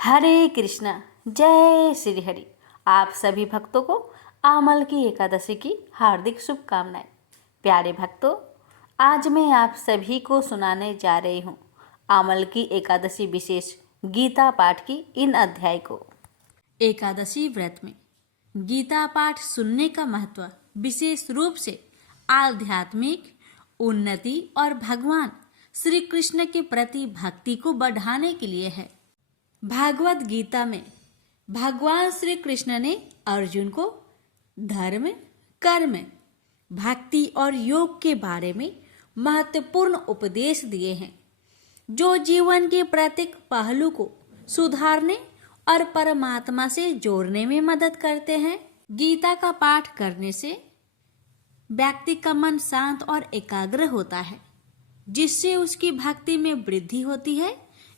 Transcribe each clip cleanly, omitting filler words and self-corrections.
हरे कृष्णा। जय श्री हरि। आप सभी भक्तों को आमल की एकादशी की हार्दिक शुभकामनाएं। प्यारे भक्तों, आज मैं आप सभी को सुनाने जा रही हूँ आमल की एकादशी विशेष गीता पाठ की इन अध्याय को। एकादशी व्रत में गीता पाठ सुनने का महत्व विशेष रूप से आध्यात्मिक उन्नति और भगवान श्री कृष्ण के प्रति भक्ति को बढ़ाने के लिए है। भागवत गीता में भगवान श्री कृष्ण ने अर्जुन को धर्म, कर्म, भक्ति और योग के बारे में महत्वपूर्ण उपदेश दिए हैं, जो जीवन के प्रत्येक पहलू को सुधारने और परमात्मा से जोड़ने में मदद करते हैं। गीता का पाठ करने से व्यक्ति का मन शांत और एकाग्र होता है, जिससे उसकी भक्ति में वृद्धि होती है।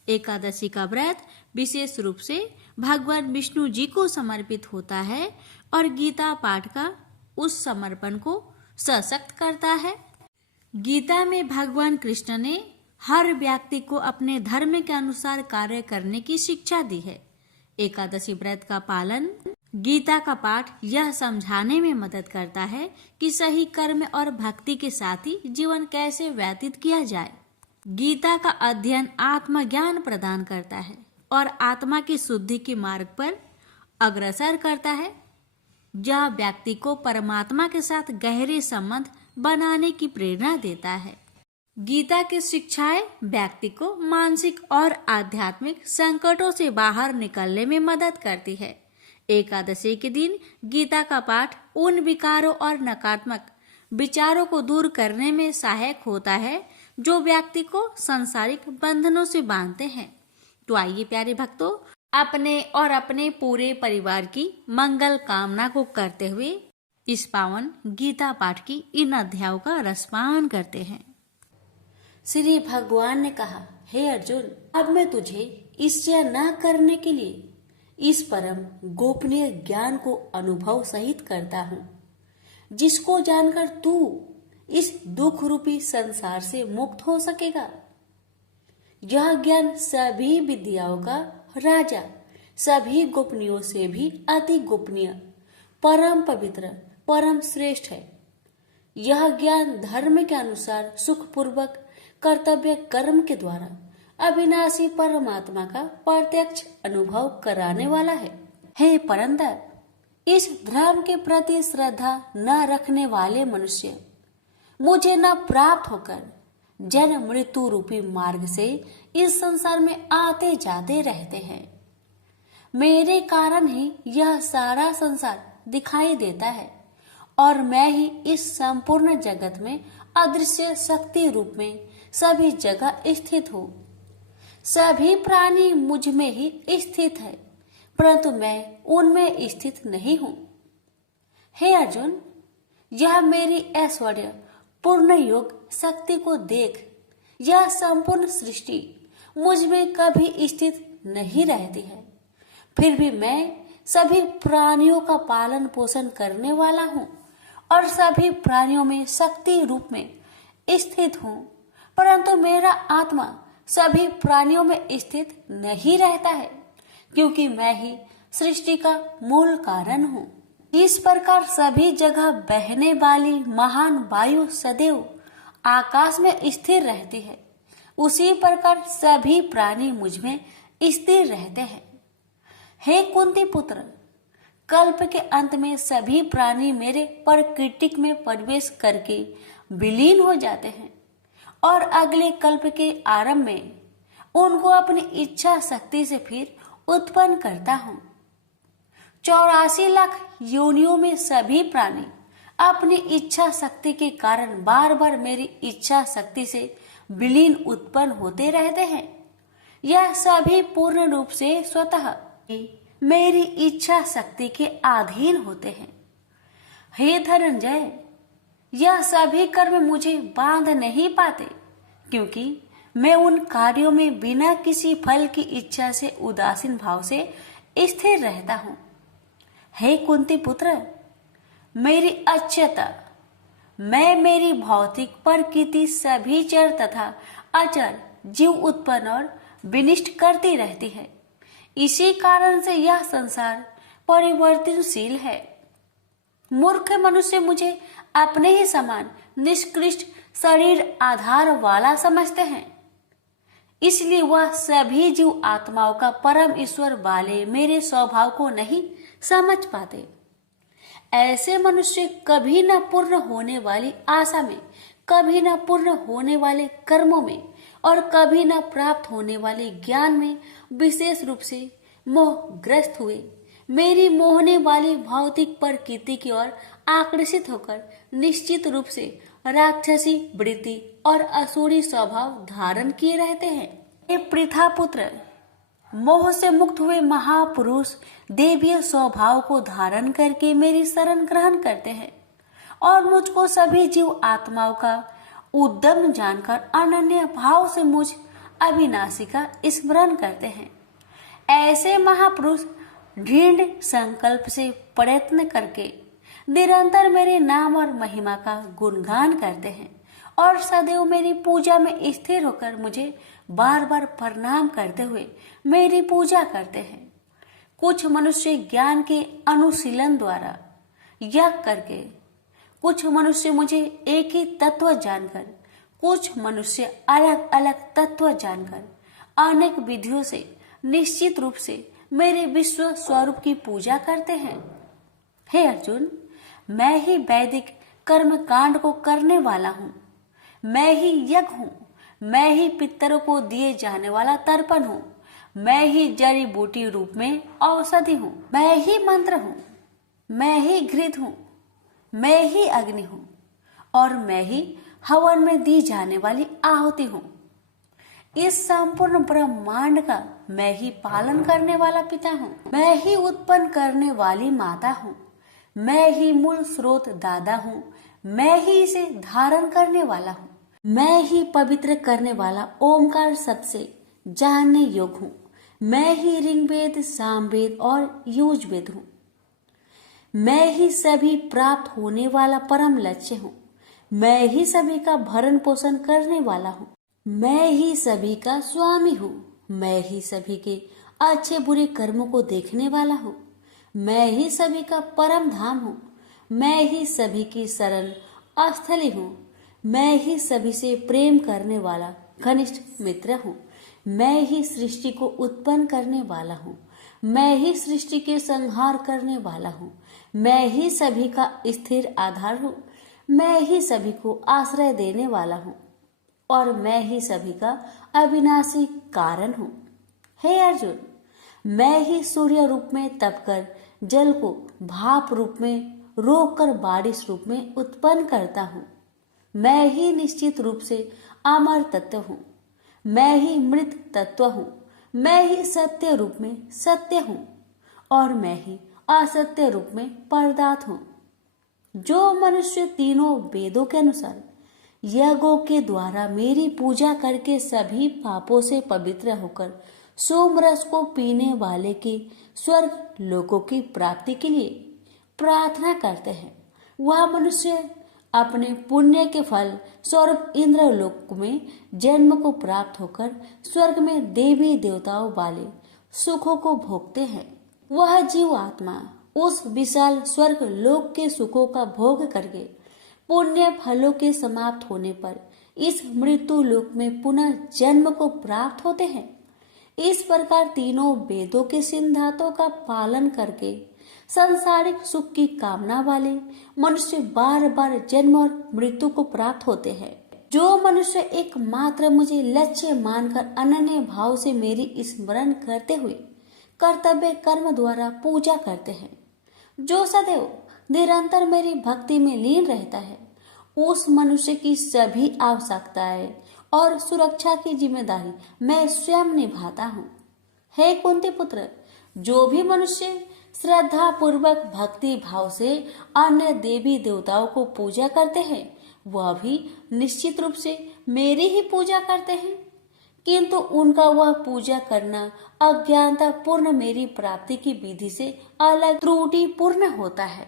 एकादशी का व्रत विशेष रूप से भगवान विष्णु जी को समर्पित होता है और गीता पाठ का उस समर्पण को सशक्त करता है। गीता में भगवान कृष्ण ने हर व्यक्ति को अपने धर्म के अनुसार कार्य करने की शिक्षा दी है। एकादशी व्रत का पालन गीता का पाठ यह समझाने में मदद करता है कि सही कर्म और भक्ति के साथ ही जीवन कैसे व्यतीत किया जाए। गीता का अध्ययन आत्मज्ञान प्रदान करता है और आत्मा की शुद्धि के मार्ग पर अग्रसर करता है, यह व्यक्ति को परमात्मा के साथ गहरे संबंध बनाने की प्रेरणा देता है। गीता की शिक्षाएं व्यक्ति को मानसिक और आध्यात्मिक संकटों से बाहर निकलने में मदद करती है। एकादशी के दिन गीता का पाठ उन विकारों और नकारात्मक विचारों को दूर करने में सहायक होता है, जो व्यक्ति को सांसारिक बंधनों से बांधते हैं। तो आइए प्यारे भक्तों, अपने और अपने पूरे परिवार की मंगल कामना को करते हुए इस पावन गीता पाठ की इन अध्यायों का रसपान करते हैं। श्री भगवान ने कहा, हे अर्जुन, अब मैं तुझे ईर्ष्या न करने के लिए इस परम गोपनीय ज्ञान को अनुभव सहित करता हूँ, जिसको जानकर तू इस दुख रूपी संसार से मुक्त हो सकेगा। यह ज्ञान सभी विद्याओं का राजा, सभी गोपनीयों से भी अति गोपनीय, परम पवित्र, परम श्रेष्ठ है। यह ज्ञान धर्म के अनुसार सुखपूर्वक कर्तव्य कर्म के द्वारा अविनाशी परमात्मा का प्रत्यक्ष अनुभव कराने वाला है। हे परंतर, इस धर्म के प्रति श्रद्धा न रखने वाले मनुष्य मुझे न प्राप्त होकर जन्म मृत्यु रूपी मार्ग से इस संसार में आते जाते रहते हैं। मेरे कारण ही यह सारा संसार दिखाई देता है और मैं ही इस संपूर्ण जगत में अदृश्य शक्ति रूप में सभी जगह स्थित हूँ। सभी प्राणी मुझ में ही स्थित है, परंतु मैं उनमें स्थित नहीं हूँ। हे अर्जुन, यह मेरी ऐश्वर्य पूर्ण योग शक्ति को देख। यह संपूर्ण सृष्टि मुझ में कभी स्थित नहीं रहती है, फिर भी मैं सभी प्राणियों का पालन पोषण करने वाला हूँ और सभी प्राणियों में शक्ति रूप में स्थित हूँ, परंतु मेरा आत्मा सभी प्राणियों में स्थित नहीं रहता है, क्योंकि मैं ही सृष्टि का मूल कारण हूँ। इस प्रकार सभी जगह बहने वाली महान वायु सदैव आकाश में स्थिर रहती है, उसी प्रकार सभी प्राणी मुझ में स्थिर रहते हैं। हे कुंती पुत्र, कल्प के अंत में सभी प्राणी मेरे प्रकृति में प्रवेश करके विलीन हो जाते हैं और अगले कल्प के आरंभ में उनको अपनी इच्छा शक्ति से फिर उत्पन्न करता हूँ। 84 लाख योनियों में सभी प्राणी अपनी इच्छा शक्ति के कारण बार बार मेरी इच्छा शक्ति से विलीन उत्पन्न होते रहते हैं। यह सभी पूर्ण रूप से स्वतः मेरी इच्छा शक्ति के अधीन होते हैं। हे धनंजय, यह सभी कर्म मुझे बांध नहीं पाते, क्योंकि मैं उन कार्यों में बिना किसी फल की इच्छा से उदासीन भाव से स्थिर रहता हूँ। हे कुंती पुत्र, मेरी अक्षयता मैं मेरी भौतिक प्रकृति सभी चर तथा अचर जीव उत्पन्न और विनिष्ट करती रहती है। इसी कारण से यह संसार परिवर्तनशील है। मूर्ख मनुष्य मुझे अपने ही समान निष्कृष्ट शरीर आधार वाला समझते हैं, इसलिए वह सभी जीव आत्माओं का परम ईश्वर वाले मेरे स्वभाव को नहीं समझ पाते। ऐसे मनुष्य कभी न पूर्ण होने वाली आशा में, कभी न पूर्ण होने वाले कर्मों में और कभी न प्राप्त होने वाले ज्ञान में विशेष रूप से मोहग्रस्त हुए मेरी मोहने वाली भौतिक प्रकृति की ओर आकर्षित होकर निश्चित रूप से राक्षसी वृत्ति और असुरी स्वभाव धारण किए रहते हैं। ये पृथा पुत्र मोह से मुक्त हुए महापुरुष देवीय स्वभाव को धारण करके मेरी शरण ग्रहण करते हैं और मुझको सभी जीव आत्माओं का उद्यम जानकर अनन्य भाव से मुझ अविनाशी का स्मरण करते हैं। ऐसे महापुरुष दृढ़ संकल्प से प्रयत्न करके निरंतर मेरे नाम और महिमा का गुणगान करते हैं और सदैव मेरी पूजा में स्थिर होकर मुझे बार बार प्रणाम करते हुए मेरी पूजा करते हैं। कुछ मनुष्य ज्ञान के अनुशीलन द्वारा यज्ञ करके, कुछ मनुष्य मुझे एक ही तत्व जानकर, कुछ मनुष्य अलग अलग तत्व जानकर अनेक विधियों से निश्चित रूप से मेरे विश्व स्वरूप की पूजा करते हैं। हे अर्जुन, मैं ही वैदिक कर्म कांड को करने वाला हूँ, मैं ही यज्ञ हूँ, मैं ही पितरों को दिए जाने वाला तर्पण हूँ, मैं ही जड़ी बूटी रूप में औषधि हूँ, मैं ही मंत्र हूँ, मैं ही घृत हूँ, मैं ही अग्नि हूँ और मैं ही हवन में दी जाने वाली आहुति हूँ। इस संपूर्ण ब्रह्मांड का मैं ही पालन करने वाला पिता हूँ, मैं ही उत्पन्न करने वाली माता हूँ, मैं ही मूल स्रोत दादा हूँ, मैं ही इसे धारण करने वाला हूँ, मैं ही पवित्र करने वाला ओमकार शब्द से जानने योग्य हूँ, मैं ही ऋग्वेद, सामवेद और यजुर्वेद हूँ, मैं ही सभी प्राप्त होने वाला परम लक्ष्य हूँ, मैं ही सभी का भरण पोषण करने वाला हूँ, मैं ही सभी का स्वामी हूँ, मैं ही सभी के अच्छे बुरे कर्मों को देखने वाला हूँ, मैं ही सभी का परम धाम हूँ, मैं ही सभी की शरण स्थली हूँ, मैं ही सभी से प्रेम करने वाला घनिष्ठ मित्र हूँ, मैं ही सृष्टि को उत्पन्न करने वाला हूँ, मैं ही सृष्टि के संहार करने वाला हूँ, मैं ही सभी का स्थिर आधार हूँ, मैं ही सभी को आश्रय देने वाला हूँ और मैं ही सभी का अविनाशी कारण हूँ। हे अर्जुन, मैं ही सूर्य रूप में तपकर जल को भाप रूप में रोककर बारिश रूप में उत्पन्न करता हूँ, मैं ही निश्चित रूप से अमर तत्व हूँ, मैं ही मृत तत्व हूँ, मैं ही सत्य रूप में सत्य हूँ और मैं ही असत्य रूप में पदार्थ हूँ। जो मनुष्य तीनों वेदों के अनुसार यज्ञों के द्वारा मेरी पूजा करके सभी पापों से पवित्र होकर सोमरस को पीने वाले के स्वर्ग लोकों की प्राप्ति के लिए प्रार्थना करते हैं, वह मनुष्य अपने पुण्य के फल स्वरूप इंद्र लोक में जन्म को प्राप्त होकर स्वर्ग में देवी देवताओं वाले सुखों को भोगते हैं। वह जीव आत्मा उस विशाल स्वर्ग लोक के सुखों का भोग करके पुण्य फलों के समाप्त होने पर इस मृत्यु लोक में पुनः जन्म को प्राप्त होते हैं। इस प्रकार तीनों वेदों के सिद्धांतों का पालन करके सांसारिक सुख की कामना वाले मनुष्य बार बार जन्म और मृत्यु को प्राप्त होते हैं। जो मनुष्य एकमात्र मुझे लक्ष्य मानकर अनन्य भाव से मेरी स्मरण करते हुए कर्तव्य कर्म द्वारा पूजा करते हैं, जो सदैव निरंतर मेरी भक्ति में लीन रहता है, उस मनुष्य की सभी आवश्यकताएं और सुरक्षा की जिम्मेदारी मैं स्वयं निभाता हूँ। हे कुंती पुत्र, जो भी मनुष्य श्रद्धा पूर्वक भक्ति भाव से अन्य देवी देवताओं को पूजा करते हैं, वह भी निश्चित रूप से मेरी ही पूजा करते हैं, किंतु उनका वह पूजा करना अज्ञानता पूर्ण मेरी प्राप्ति की विधि से अलग त्रुटि पूर्ण होता है।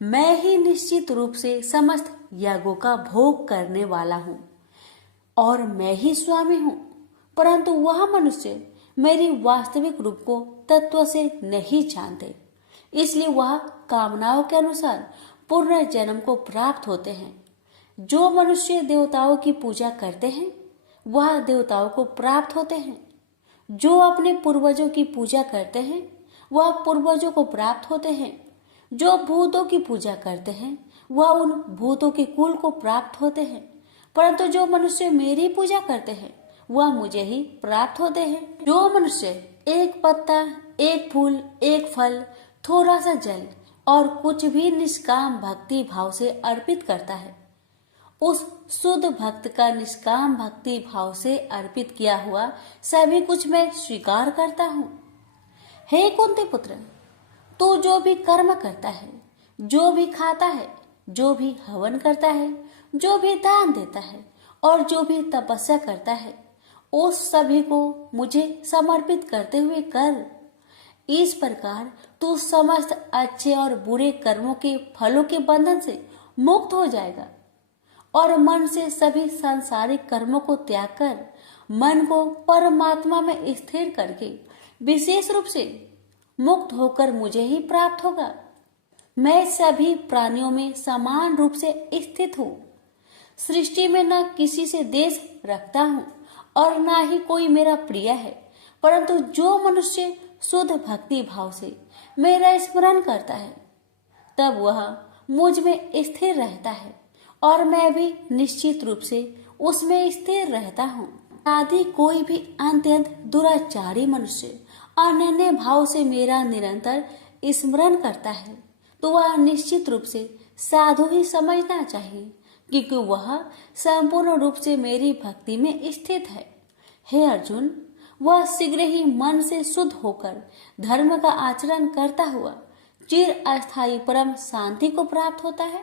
मैं ही निश्चित रूप से समस्त यागों का भोग करने वाला हूँ और मैं ही स्वामी हूँ, परंतु वह मनुष्य मेरी वास्तविक रूप को तत्व से नहीं जानते, इसलिए वह कामनाओं के अनुसार पुनर्जन्म को प्राप्त होते हैं। जो मनुष्य देवताओं की पूजा करते हैं वह देवताओं को प्राप्त होते हैं। जो अपने पूर्वजों की पूजा करते हैं वह पूर्वजों को प्राप्त होते हैं। जो भूतों की पूजा करते हैं वह उन भूतों के कुल को प्राप्त होते हैं। परंतु जो मनुष्य मेरी पूजा करते हैं वह मुझे ही प्राप्त होते हैं। जो मनुष्य एक पत्ता, एक फूल, एक फल, थोड़ा सा जल और कुछ भी निष्काम भक्ति भाव से अर्पित करता है, उस शुद्ध भक्त का निष्काम भक्ति भाव से अर्पित किया हुआ सभी कुछ मैं स्वीकार करता हूँ। हे कुंती पुत्र, तू जो भी कर्म करता है, जो भी खाता है, जो भी हवन करता है, जो भी दान देता है और जो भी तपस्या करता है, उस सभी को मुझे समर्पित करते हुए कर। इस प्रकार तू समस्त अच्छे और बुरे कर्मों के फलों के बंधन से मुक्त हो जाएगा और मन से सभी सांसारिक कर्मों को त्याग कर मन को परमात्मा में स्थिर करके विशेष रूप से मुक्त होकर मुझे ही प्राप्त होगा। मैं सभी प्राणियों में समान रूप से स्थित हूँ। सृष्टि में न किसी से देश रखता हूँ और न ही कोई मेरा प्रिय है, परंतु जो मनुष्य शुद्ध भक्ति भाव से मेरा स्मरण करता है तब वह मुझ में स्थिर रहता है और मैं भी निश्चित रूप से उसमें स्थिर रहता हूँ। आदि कोई भी अत्यंत दुराचारी मनुष्य अनन्य भाव से मेरा निरंतर स्मरण करता है तो वह निश्चित रूप से साधु ही समझना चाहिए, क्योंकि वह संपूर्ण रूप से मेरी भक्ति में स्थित है। हे अर्जुन, वह शीघ्र ही मन से शुद्ध होकर धर्म का आचरण करता हुआ चिर अस्थायी परम शांति को प्राप्त होता है।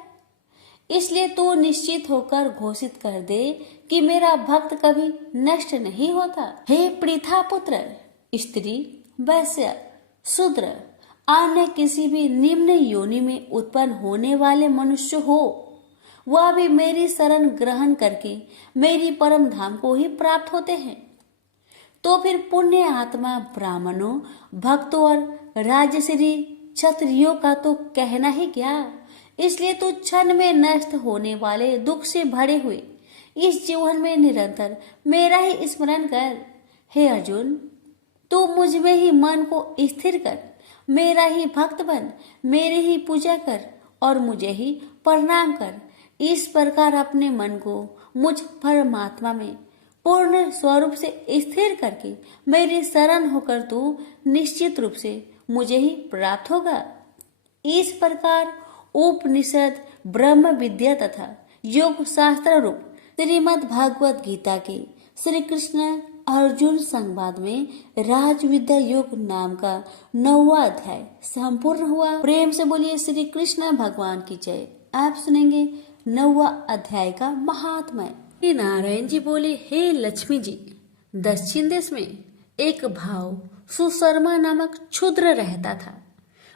इसलिए तू निश्चित होकर घोषित कर दे कि मेरा भक्त कभी नष्ट नहीं होता। हे पृथा पुत्र, स्त्री, वैश्य, शूद्र, अन्य किसी भी निम्न योनि में उत्पन्न होने वाले मनुष्य हो, वह भी मेरी शरण ग्रहण करके मेरी परम धाम को ही प्राप्त होते हैं। तो फिर पुण्य आत्मा ब्राह्मणों, भक्तों और राजश्री क्षत्रियों का तो कहना ही क्या। इसलिए तू क्षण में नष्ट होने वाले दुख से भरे हुए इस जीवन में निरंतर मेरा ही स्मरण कर। हे अर्जुन, तू मुझ में ही मन को स्थिर कर, मेरा ही भक्त बन, मेरी ही पूजा कर और मुझे ही प्रणाम कर। इस प्रकार अपने मन को मुझ परमात्मा में पूर्ण स्वरूप से स्थिर करके मेरी शरण होकर तू निश्चित रूप से मुझे ही प्राप्त होगा। इस प्रकार उपनिषद, ब्रह्म विद्या तथा योग शास्त्र रूप श्रीमद् भागवत गीता के श्री कृष्ण अर्जुन संवाद में राज विद्या योग नाम का 9वां अध्याय संपूर्ण हुआ। प्रेम से बोलिए श्री कृष्ण भगवान की जय। आप सुनेंगे 9वां अध्याय का महात्म्य। नारायण जी बोले, हे लक्ष्मी जी, दक्षिण देश में एक भाव सुशर्मा नामक क्षुद्र रहता था।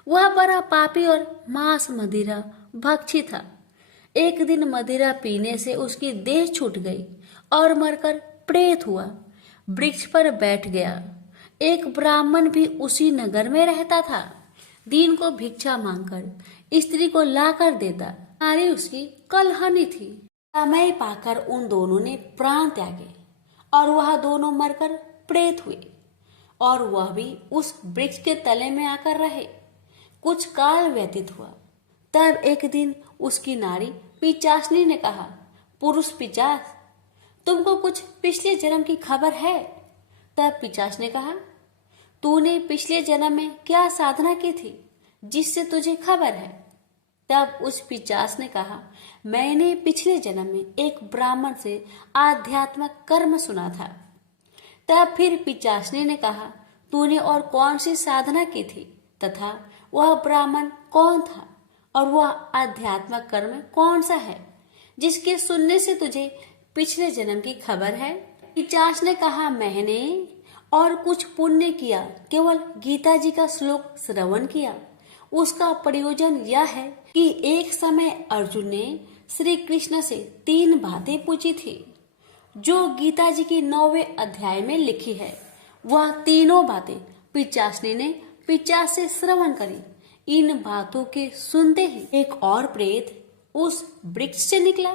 वह बड़ा पापी और मांस मदिरा भक्षी था। एक दिन मदिरा पीने से उसकी देह छूट गई और मरकर प्रेत हुआ। वृक्ष पर बैठ गया। एक ब्राह्मण भी उसी नगर में रहता था। दिन को भिक्षा मांगकर स्त्री को लाकर देता। नारी उसकी कलहानी थी। समय पाकर उन दोनों ने प्राण त्यागे और वह दोनों मरकर प्रेत हुए और वह भी उस वृक्ष के तले में आकर रहे। कुछ काल व्यतीत हुआ। तब एक दिन उसकी नारी पिचासनी ने कहा, पुरुष पिचास, तुमको कुछ पिछले जन्म की खबर है? तब पिचास ने कहा, तूने पिछले जन्म में क्या साधना की थी जिससे तुझे खबर है? तब उस पिचास ने कहा, मैंने पिछले जन्म में एक ब्राह्मण से आध्यात्मिक कर्म सुना था। तब फिर पिचासनी ने कहा, तूने और कौन सी साधना की थी तथा वह ब्राह्मण कौन था और वह आध्यात्मिक कर्म कौन सा है जिसके सुनने से तुझे पिछले जन्म की खबर है? पिचास ने कहा, मैंने और कुछ पुण्य किया, केवल गीता जी का श्लोक श्रवण किया। उसका प्रयोजन यह है कि एक समय अर्जुन ने श्री कृष्ण से 3 बातें पूछी थी जो गीता जी की 9वें अध्याय में लिखी है। वह तीनों बातें पिचासनी ने पिचास से श्रवण करी। इन बातों के सुनते ही एक और प्रेत उस वृक्ष से निकला।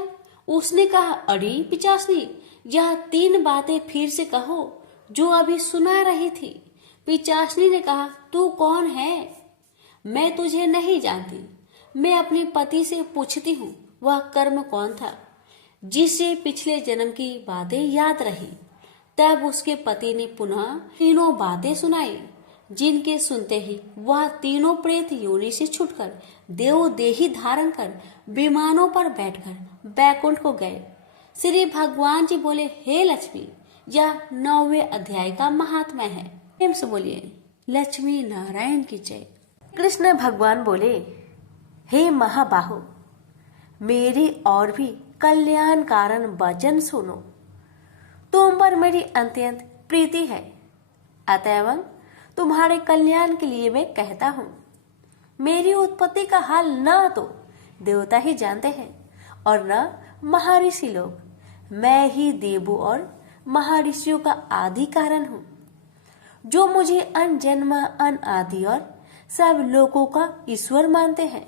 उसने कहा, अरे पिचासनी, यह तीन बातें फिर से कहो जो अभी सुना रही थी। पिचासनी ने कहा, तू कौन है? मैं तुझे नहीं जानती। मैं अपने पति से पूछती हूँ वह कर्म कौन था जिसे पिछले जन्म की बातें याद रही। तब उसके पति ने पुनः तीनों बातें सुनाई, जिनके सुनते ही वह तीनों प्रेत योनि से छुटकर देव देही धारण कर विमानों पर बैठकर बैकुंठ को गए। श्री भगवान जी बोले, हे लक्ष्मी, यह 9वें अध्याय का महात्म्य है। प्रेम से बोलिए लक्ष्मी नारायण की जय। कृष्ण भगवान बोले, हे महाबाहो, मेरी और भी कल्याण कारण वचन सुनो। तुम पर मेरी अत्यंत प्रीति है, अतएव तुम्हारे कल्याण के लिए मैं कहता हूँ। मेरी उत्पत्ति का हाल न तो देवता ही जानते हैं और न महर्षि लोग। मैं ही देवों और महर्षियों का आदि कारण हूँ, जो मुझे अन जन्म अन आदि और सब लोगों का ईश्वर मानते हैं।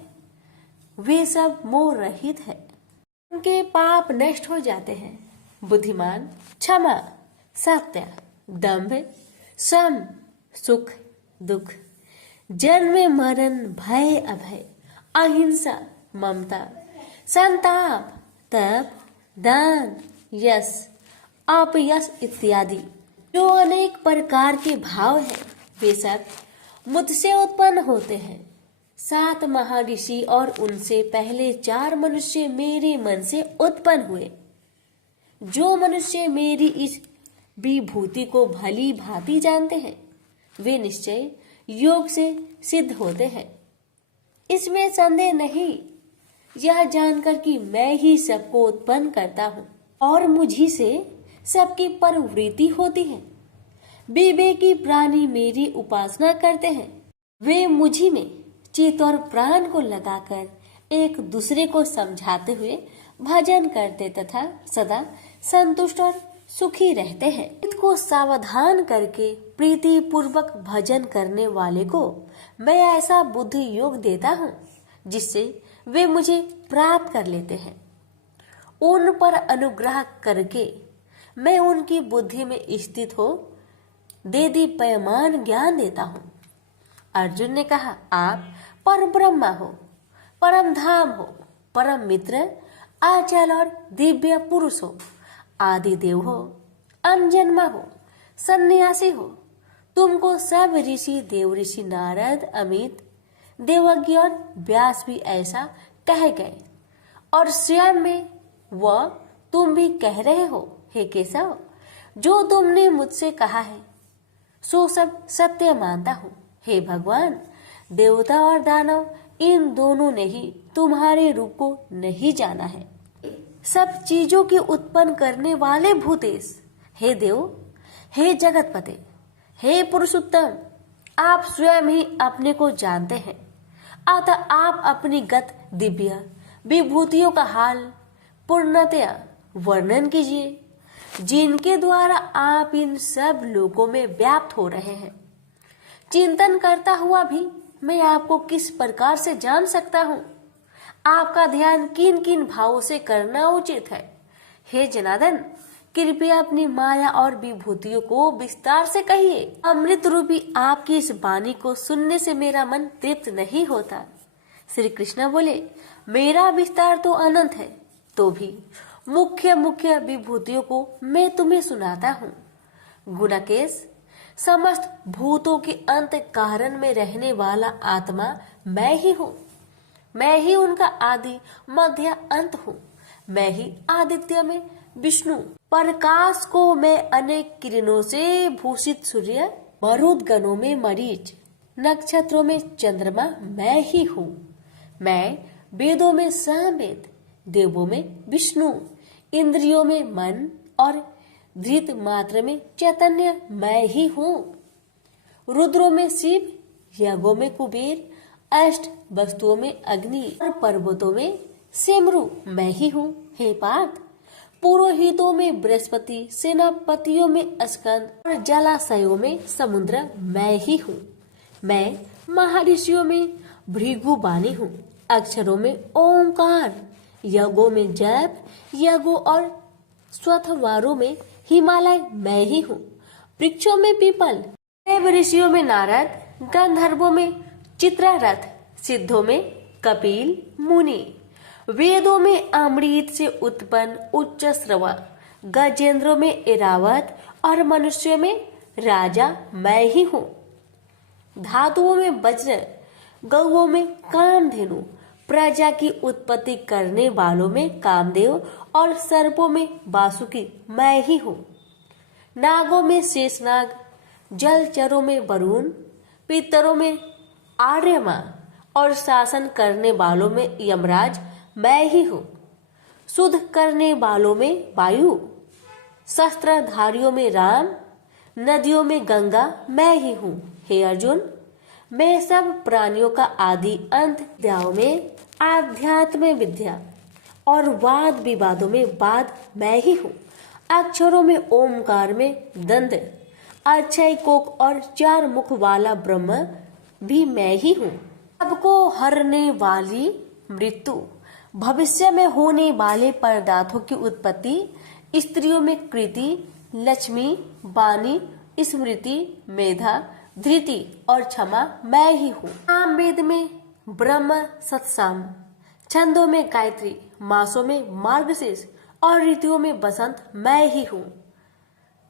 वे सब मोह रहित है, उनके पाप नष्ट हो जाते हैं। बुद्धिमान, क्षमा, सत्य, दंभ, सम, सुख, दुख, जन्म मरण, भय अभय, अहिंसा, ममता, संताप, तप, दान, यश, अपयश इत्यादि जो अनेक प्रकार के भाव हैं, वे सब मुझसे उत्पन्न होते हैं। 7 महर्षि और उनसे पहले 4 मनुष्य मेरे मन से उत्पन्न हुए। जो मनुष्य मेरी इस विभूति को भली भांति जानते हैं, वे निश्चय योग से सिद्ध होते हैं। इसमें संदेह नहीं। यह जानकर कि मैं ही सबको उत्पन्न करता हूँ और मुझी से सबकी प्रवृत्ति होती है। विवेकी प्राणी मेरी उपासना करते हैं। वे मुझी में चित्त और प्राण को लगाकर एक दूसरे को समझाते हुए भजन करते तथा सदा संतुष्ट और सुखी रहते हैं। इनको सावधान करके प्रीति पूर्वक भजन करने वाले को मैं ऐसा बुद्धि योग देता हूँ जिससे वे मुझे प्राप्त कर लेते हैं। उन पर अनुग्रह करके मैं उनकी बुद्धि में स्थित हो देदीप्यमान ज्ञान देता हूँ। अर्जुन ने कहा, आप परम ब्रह्मा हो, परम धाम हो, परम मित्र, आचल और दिव्य पुरुष हो, आदि देव हो, अनजन्मा हो, सन्यासी हो। तुमको सब ऋषि, देव ऋषि नारद, अमित, देवज्ञ और व्यास भी ऐसा कह गए और स्वयं में वह तुम भी कह रहे हो। हे केशव, जो तुमने मुझसे कहा है सो सब सत्य मानता हूँ। हे भगवान, देवता और दानव इन दोनों ने ही तुम्हारे रूप को नहीं जाना है। सब चीजों की उत्पन्न करने वाले भूतेश, हे देव, हे जगतपते, हे पुरुषोत्तम, आप स्वयं ही अपने को जानते हैं। अतः आप अपनी गत दिव्य विभूतियों का हाल पूर्णतया वर्णन कीजिए, जिनके द्वारा आप इन सब लोकों में व्याप्त हो रहे हैं। चिंतन करता हुआ भी मैं आपको किस प्रकार से जान सकता हूँ? आपका ध्यान किन किन भावों से करना उचित है? हे जनार्दन, कृपया अपनी माया और विभूतियों को विस्तार से कहिए। अमृत रूपी आपकी इस वाणी को सुनने से मेरा मन तृप्त नहीं होता। श्री कृष्ण बोले, मेरा विस्तार तो अनंत है, तो भी मुख्य मुख्य विभूतियों को मैं तुम्हें सुनाता हूँ। गुणकेश, समस्त भूतों के अंत कारण में रहने वाला आत्मा मैं ही हूँ। मैं ही उनका आदि मध्य अंत हूँ। मैं ही आदित्य में विष्णु, प्रकाश को मैं अनेक किरणों से भूषित सूर्य, मरुदगणों में मरीच, नक्षत्रों में चंद्रमा मैं ही हूँ। मैं वेदों में सामवेद, देवों में विष्णु, इंद्रियों में मन और धृत मात्र में चैतन्य मैं ही हूँ। रुद्रों में शिव, यज्ञों में कुबेर, अष्ट वस्तुओं में अग्नि और पर्वतों में सिमरु मैं ही हूँ। हे पार्थ, पुरोहितों में बृहस्पति, सेनापतियों में स्कंद और जलाशयों में समुद्र मैं ही हूँ। मैं महर्षियों में भृगुबानी हूँ, अक्षरों में ओंकार, यज्ञों में जप, यज्ञों और स्वथवारों में हिमालय मैं ही हूँ। वृक्षों में पीपल, देव ऋषियों में नारद, गंधर्वों में चित्ररथ, सिद्धों में कपिल मुनि, वेदों में अमृत से उत्पन्न उच्च श्रवा, गजेंद्रों में ऐरावत और मनुष्य में राजा मैं ही हूँ। धातुओं में वज्र, गौओं में कामधेनु, प्रजा की उत्पत्ति करने वालों में कामदेव और सर्पों में वासुकी मैं ही हूँ। नागों में शेषनाग, जलचरों में वरुण, पितरों में आर्यमा और शासन करने वालों में यमराज मैं ही हूँ। शुद्ध करने वालों में वायु, शस्त्रधारियों में राम, नदियों में गंगा मैं ही हूँ। हे अर्जुन, मैं सब प्राणियों का आदि अंत विद्याओं में आध्यात्म विद्या और वाद विवादों में वाद मैं ही हूँ। अक्षरों में ओमकार में दंड, अक्षय कोक और 4 मुख वाला ब्रह्म भी मैं ही हूँ। सबको हरने वाली मृत्यु, भविष्य में होने वाले पदार्थों की उत्पत्ति, स्त्रियों में कृति, लक्ष्मी, वाणी, स्मृति, मेधा, धृति और क्षमा मैं ही हूँ। सामवेद में ब्रह्म सत्साम, छंदों में गायत्री, मासों में मार्गशीर्ष और ऋतुओं में बसंत मैं ही हूँ।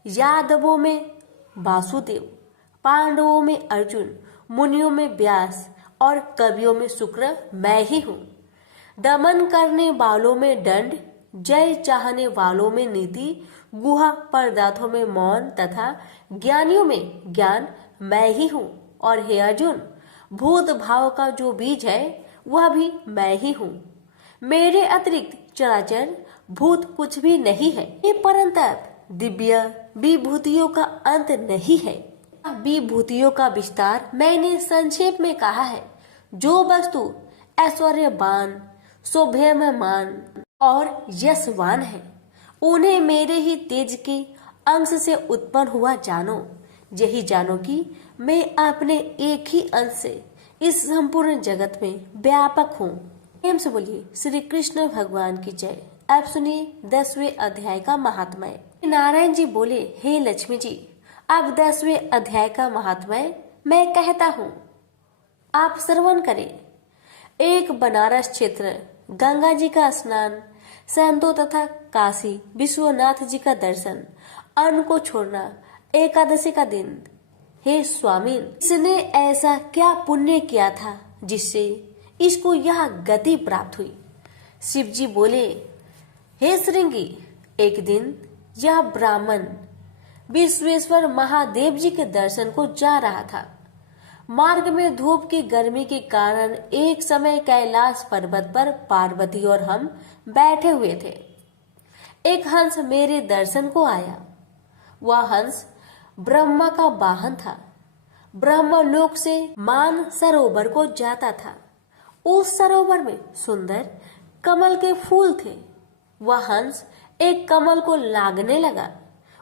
यादवों में वासुदेव, पांडवों में अर्जुन, मुनियों में व्यास और कवियों में शुक्र मैं ही हूँ। दमन करने वालों में दंड, जय चाहने वालों में नीति, गुहा पदार्थों में मौन तथा ज्ञानियों में ज्ञान मैं ही हूँ। और हे अर्जुन, भूत भाव का जो बीज है वह भी मैं ही हूँ। मेरे अतिरिक्त चराचर भूत कुछ भी नहीं है। ये परंतप दिव्य विभूतियों का अंत नहीं है। विभूतियों का विस्तार मैंने संक्षेप में कहा है। जो वस्तु ऐश्वर्यवान, शोभ्यमान और यशवान है, उन्हें मेरे ही तेज के अंश से उत्पन्न हुआ जानो। यही जानो कि मैं अपने एक ही अंश से इस संपूर्ण जगत में व्यापक हूँ। प्रेम से बोलिए श्री कृष्ण भगवान की जय। अब सुनिए 10वें अध्याय का महात्म्य। नारायण जी बोले, हे लक्ष्मी जी, अब 10वें अध्याय का महात्म्य मैं कहता हूँ, आप श्रवण करें। एक बनारस क्षेत्र, गंगा जी का स्नान, संतों तथा काशी विश्वनाथ जी का दर्शन, अन्न को छोड़ना, एकादशी का दिन। हे स्वामी, इसने ऐसा क्या पुण्य किया था जिससे इसको यह गति प्राप्त हुई? शिव जी बोले, हे श्रृंगी, एक दिन यह ब्राह्मण विश्वेश्वर महादेव जी के दर्शन को जा रहा था। मार्ग में धूप की गर्मी के कारण एक समय कैलाश पर्वत पर पार्वती और हम बैठे हुए थे। एक हंस मेरे दर्शन को आया। वह हंस ब्रह्मा का वाहन था। ब्रह्मलोक से मान सरोवर को जाता था। उस सरोवर में सुंदर कमल के फूल थे। वह हंस एक कमल को लागने लगा।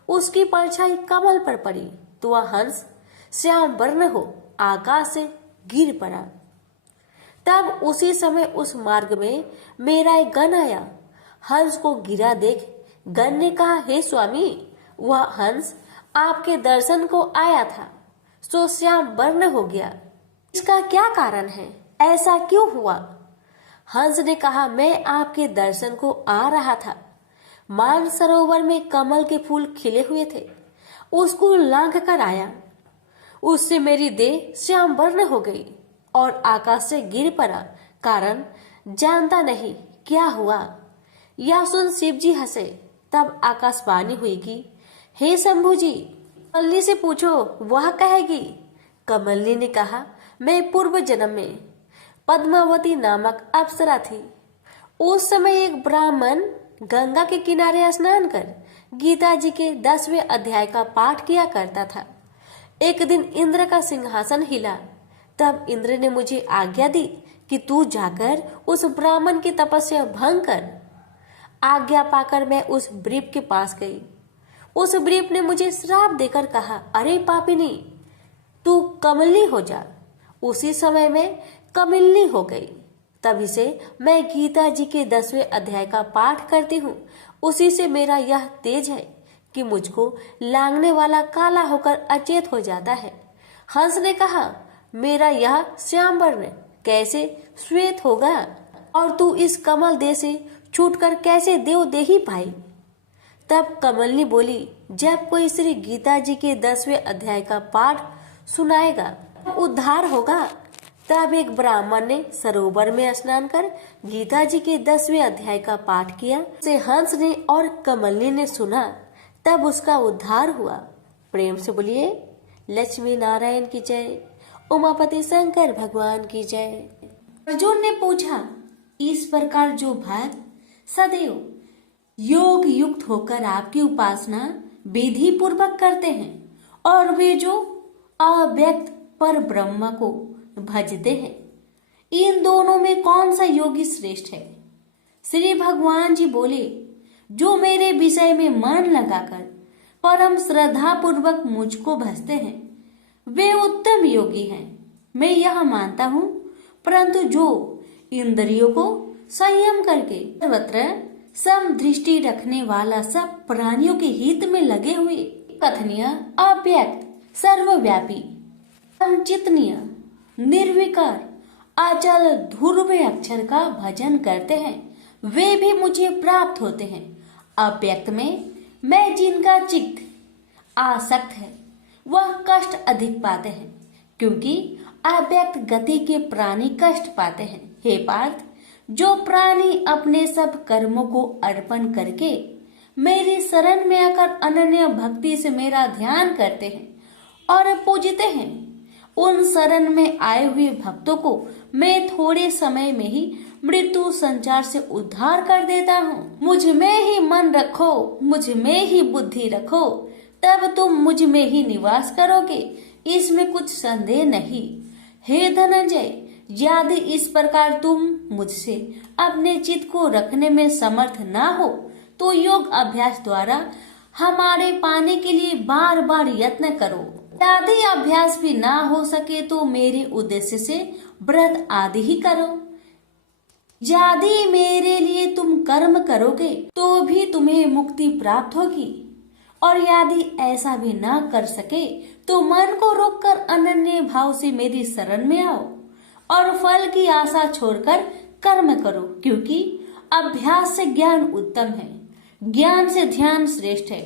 उसकी परछाई कमल पर पड़ी तो वह हंस श्याम वर्ण हो आकाश से गिर पड़ा। तब उसी समय उस मार्ग में मेरा एक गण आया। हंस को गिरा देख गण ने कहा, हे स्वामी, वह हंस आपके दर्शन को आया था, सो श्याम वर्ण हो गया। इसका क्या कारण है? ऐसा क्यों हुआ? हंस ने कहा, मैं आपके दर्शन को आ रहा था। मान सरोवर में कमल के फूल खिले हुए थे, उसको लांघ कर आया। उससे मेरी देह श्याम वर्ण हो गई और आकाश से गिर पड़ा। कारण जानता नहीं क्या हुआ। यह सुन शिव जी हंसे। तब आकाशवाणी हुई कि हे शंभु जी, कमलनी से पूछो, वह कहेगी। कमलनी ने कहा, मैं पूर्व जन्म में पद्मावती नामक अप्सरा थी। उस समय एक ब्राह्मण गंगा के किनारे स्नान कर गीता जी के 10वें अध्याय का पाठ किया करता था। एक दिन इंद्र का सिंहासन हिला। तब इंद्र ने मुझे आज्ञा दी कि तू जाकर उस ब्राह्मण की तपस्या भंग कर। आज्ञा पाकर मैं उस ब्रीफ के पास गई। उस ब्रीफ ने मुझे श्राप देकर कहा, अरे पापिनी, तू कमलनी हो जा। उसी समय मैं कमलनी हो गई। तभी से मैं गीता जी के 10वें अध्याय का पाठ करती हूँ। उसी से मेरा यह तेज है कि मुझको लांघने वाला काला होकर अचेत हो जाता है। हंस ने कहा, मेरा यह श्याम वर्ण कैसे श्वेत होगा, और तू इस कमल देह से छूटकर कैसे देव देही पाई। तब कमलनी बोली, जब कोई श्री गीता जी के 10वें अध्याय का पाठ सुनाएगा उद्धार होगा। तब एक ब्राह्मण ने सरोवर में स्नान कर गीता जी के 10वें अध्याय का पाठ किया। उसे हंस ने और कमलनी ने सुना, तब उसका उद्धार हुआ। प्रेम से बोलिए लक्ष्मी नारायण की जय, उमापति शंकर भगवान की जय। अर्जुन ने पूछा, इस प्रकार जो भक्त सदैव योग युक्त होकर आपकी उपासना विधि पूर्वक करते हैं और वे जो अव्यक्त पर ब्रह्म को भजते हैं, इन दोनों में कौन सा योगी श्रेष्ठ है। श्री भगवान जी बोले, जो मेरे विषय में मन लगाकर परम श्रद्धा पूर्वक मुझको भजते हैं वे उत्तम योगी हैं। मैं यह मानता हूँ, परंतु जो इंद्रियों को संयम करके सर्वत्र सम दृष्टि रखने वाला सब प्राणियों के हित में लगे हुए कथनीय अव्यक्त सर्वव्यापी अचिंतनीय निर्विकार अचल ध्रुव अक्षर का भजन करते हैं, वे भी मुझे प्राप्त होते हैं। अव्यक्त में मैं जिनका चित्त आसक्त है वह कष्ट अधिक पाते हैं, क्योंकि अव्यक्त गति के प्राणी कष्ट पाते हैं। हे पार्थ, जो प्राणी अपने सब कर्मों को अर्पण करके मेरी शरण में आकर अनन्य भक्ति से मेरा ध्यान करते हैं और पूजते हैं, उन शरण में आए हुए भक्तों को मैं थोड़े समय में ही मृत्यु संचार से उद्धार कर देता हूँ। मुझ में ही मन रखो, मुझ में ही बुद्धि रखो, तब तुम मुझ में ही निवास करोगे, इसमें कुछ संदेह नहीं। हे धनंजय, यदि इस प्रकार तुम मुझसे अपने चित्त को रखने में समर्थ ना हो तो योग अभ्यास द्वारा हमारे पाने के लिए बार बार यत्न करो। यदि अभ्यास भी ना हो सके तो मेरे उद्देश्य से व्रत आदि ही करो। यदि मेरे लिए तुम कर्म करोगे तो भी तुम्हें मुक्ति प्राप्त होगी, और यदि ऐसा भी ना कर सके तो मन को रोककर अनन्य भाव से मेरी शरण में आओ और फल की आशा छोड़कर कर्म करो, क्योंकि अभ्यास से ज्ञान उत्तम है, ज्ञान से ध्यान श्रेष्ठ है,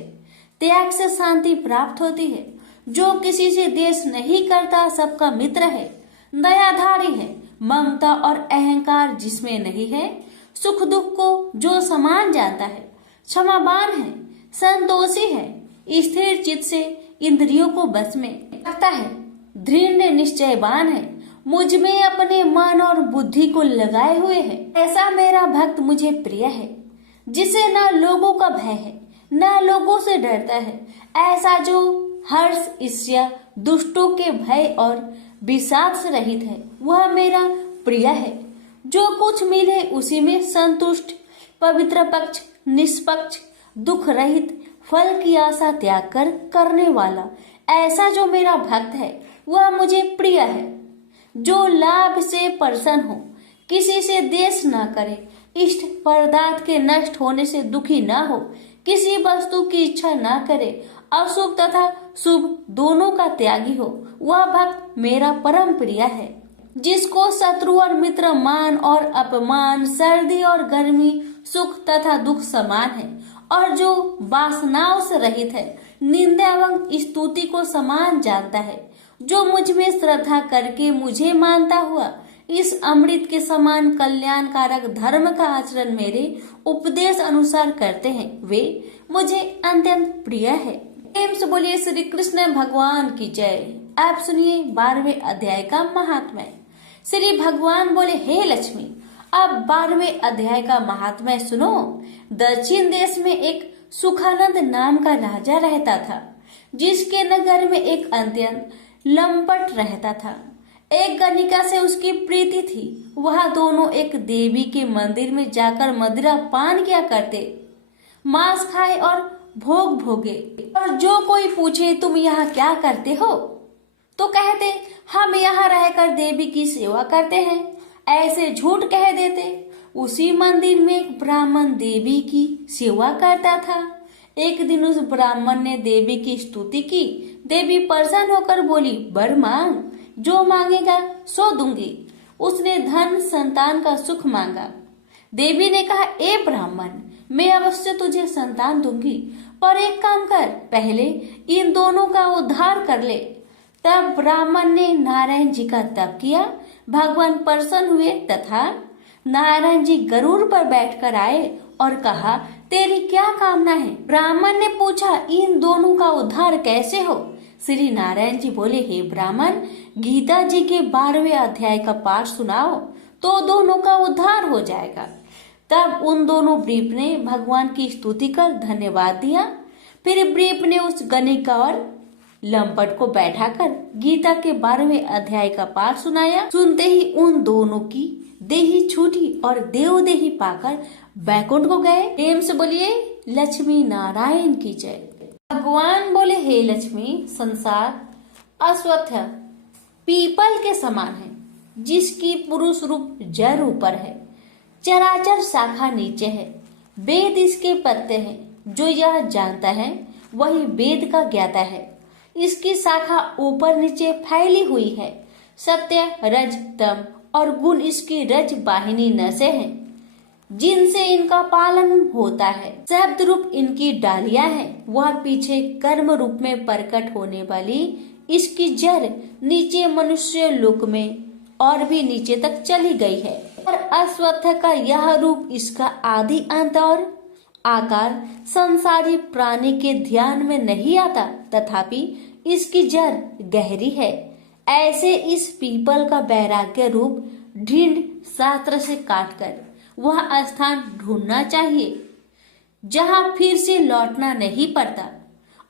त्याग से शांति प्राप्त होती है। जो किसी से द्वेष नहीं करता सबका मित्र है, दयाधारी है, ममता और अहंकार जिसमें नहीं है, सुख दुख को जो समान जानता है, क्षमावान है, संतोषी है, स्थिर चित्त से इंद्रियों को बस में रखता है, दृढ़ निश्चयवान है, मुझ में अपने मन और बुद्धि को लगाए हुए है, ऐसा मेरा भक्त मुझे प्रिय है, जिसे न लोगों का भय है न लोगों से डरता है। ऐसा जो हर्ष ईर्ष्या दुष्टों के भय और विषाद से रहित है, वह मेरा प्रिय है। जो कुछ मिले उसी में संतुष्ट, पवित्र पक्ष, निष्पक्ष, दुख रहित, फल की आशा त्याग कर करने वाला, ऐसा जो मेरा भक्त है वह मुझे प्रिय है। जो लाभ से प्रसन्न हो, किसी से द्वेष न करे, इष्ट पदार्थ के नष्ट होने से दुखी न हो, किसी वस्तु की इच्छा न करे, अशुभ तथा शुभ दोनों का त्यागी हो, वह भक्त मेरा परम प्रिय है। जिसको शत्रु और मित्र, मान और अपमान, सर्दी और गर्मी, सुख तथा दुख समान है, और जो वासनाओं से रहित है, निंदा एवं स्तुति को समान जानता है, जो मुझ में श्रद्धा करके मुझे मानता हुआ इस अमृत के समान कल्याणकारक धर्म का आचरण मेरे उपदेश अनुसार करते हैं, वे मुझे अत्यंत प्रिय है। प्रेम से बोलिए श्री कृष्ण भगवान की जय। आप सुनिए 12वें अध्याय का महात्म्य। श्री भगवान बोले, हे लक्ष्मी, अब 12वें अध्याय का महात्म्य सुनो। दक्षिण देश में एक सुखानंद नाम का राजा रहता था, जिसके नगर में एक अत्यंत लंपट रहता था। एक गणिका से उसकी प्रीति थी। वह दोनों एक देवी के मंदिर में जाकर मदिरा पान किया करते, मांस खाए और भोग भोगे। और जो कोई पूछे तुम यहाँ क्या करते हो, तो कहते हम यहाँ रहकर देवी की सेवा करते हैं। ऐसे झूठ कह देते। उसी मंदिर में एक ब्राह्मण देवी की सेवा करता था। एक दिन उस ब्राह्मण ने देवी की स्तुति की। देवी प्रसन्न होकर बोली, वर मांग, जो मांगेगा सो दूंगी। उसने धन संतान का सुख मांगा। देवी ने कहा, ए ब्राह्मण, मैं अवश्य तुझे संतान दूंगी, पर एक काम कर, पहले इन दोनों का उद्धार कर ले। तब ब्राह्मण ने नारायण जी का तप किया। भगवान प्रसन्न हुए तथा नारायण जी गरुड़ पर बैठकर आए और कहा, तेरी क्या कामना है? ब्राह्मण ने पूछा, इन दोनों का उद्धार कैसे हो? श्री नारायण जी बोले, हे ब्राह्मण, गीता जी के 12वें अध्याय का पाठ सुनाओ तो दोनों का उद्धार हो जाएगा। तब उन दोनों ब्रीप ने भगवान की स्तुति कर धन्यवाद दिया। फिर ब्रीप ने उस गणिका और लंपट को बैठाकर गीता के 12वें अध्याय का पाठ सुनाया। सुनते ही उन दोनों की देही छूटी और देवदेही पाकर बैकुंठ को गए। प्रेम से बोलिए लक्ष्मी नारायण की जय। भगवान बोले, हे लक्ष्मी, संसार अश्वत्थ पीपल के समान है, जिसकी पुरुष रूप जड़ ऊपर है, चराचर शाखा नीचे है, वेद इसके पत्ते हैं। जो यह जानता है वही वेद का ज्ञाता है। इसकी शाखा ऊपर नीचे फैली हुई है। सत्य, रज, तम और गुण इसकी रज वाहिनी नसें हैं, जिनसे इनका पालन होता है। शब्द रूप इनकी डालियां हैं। वह पीछे कर्म रूप में प्रकट होने वाली इसकी जड़ नीचे मनुष्य लोक में और भी नीचे तक चली गई है। और अश्वत्थ का यह रूप इसका आदि अंत और आकार संसारी प्राणी के ध्यान में नहीं आता, तथापि इसकी जड़ गहरी है। ऐसे इस पीपल का वैराग्य रूप ढींड शास्त्र से काटकर वह स्थान ढूंढना चाहिए जहां फिर से लौटना नहीं पड़ता,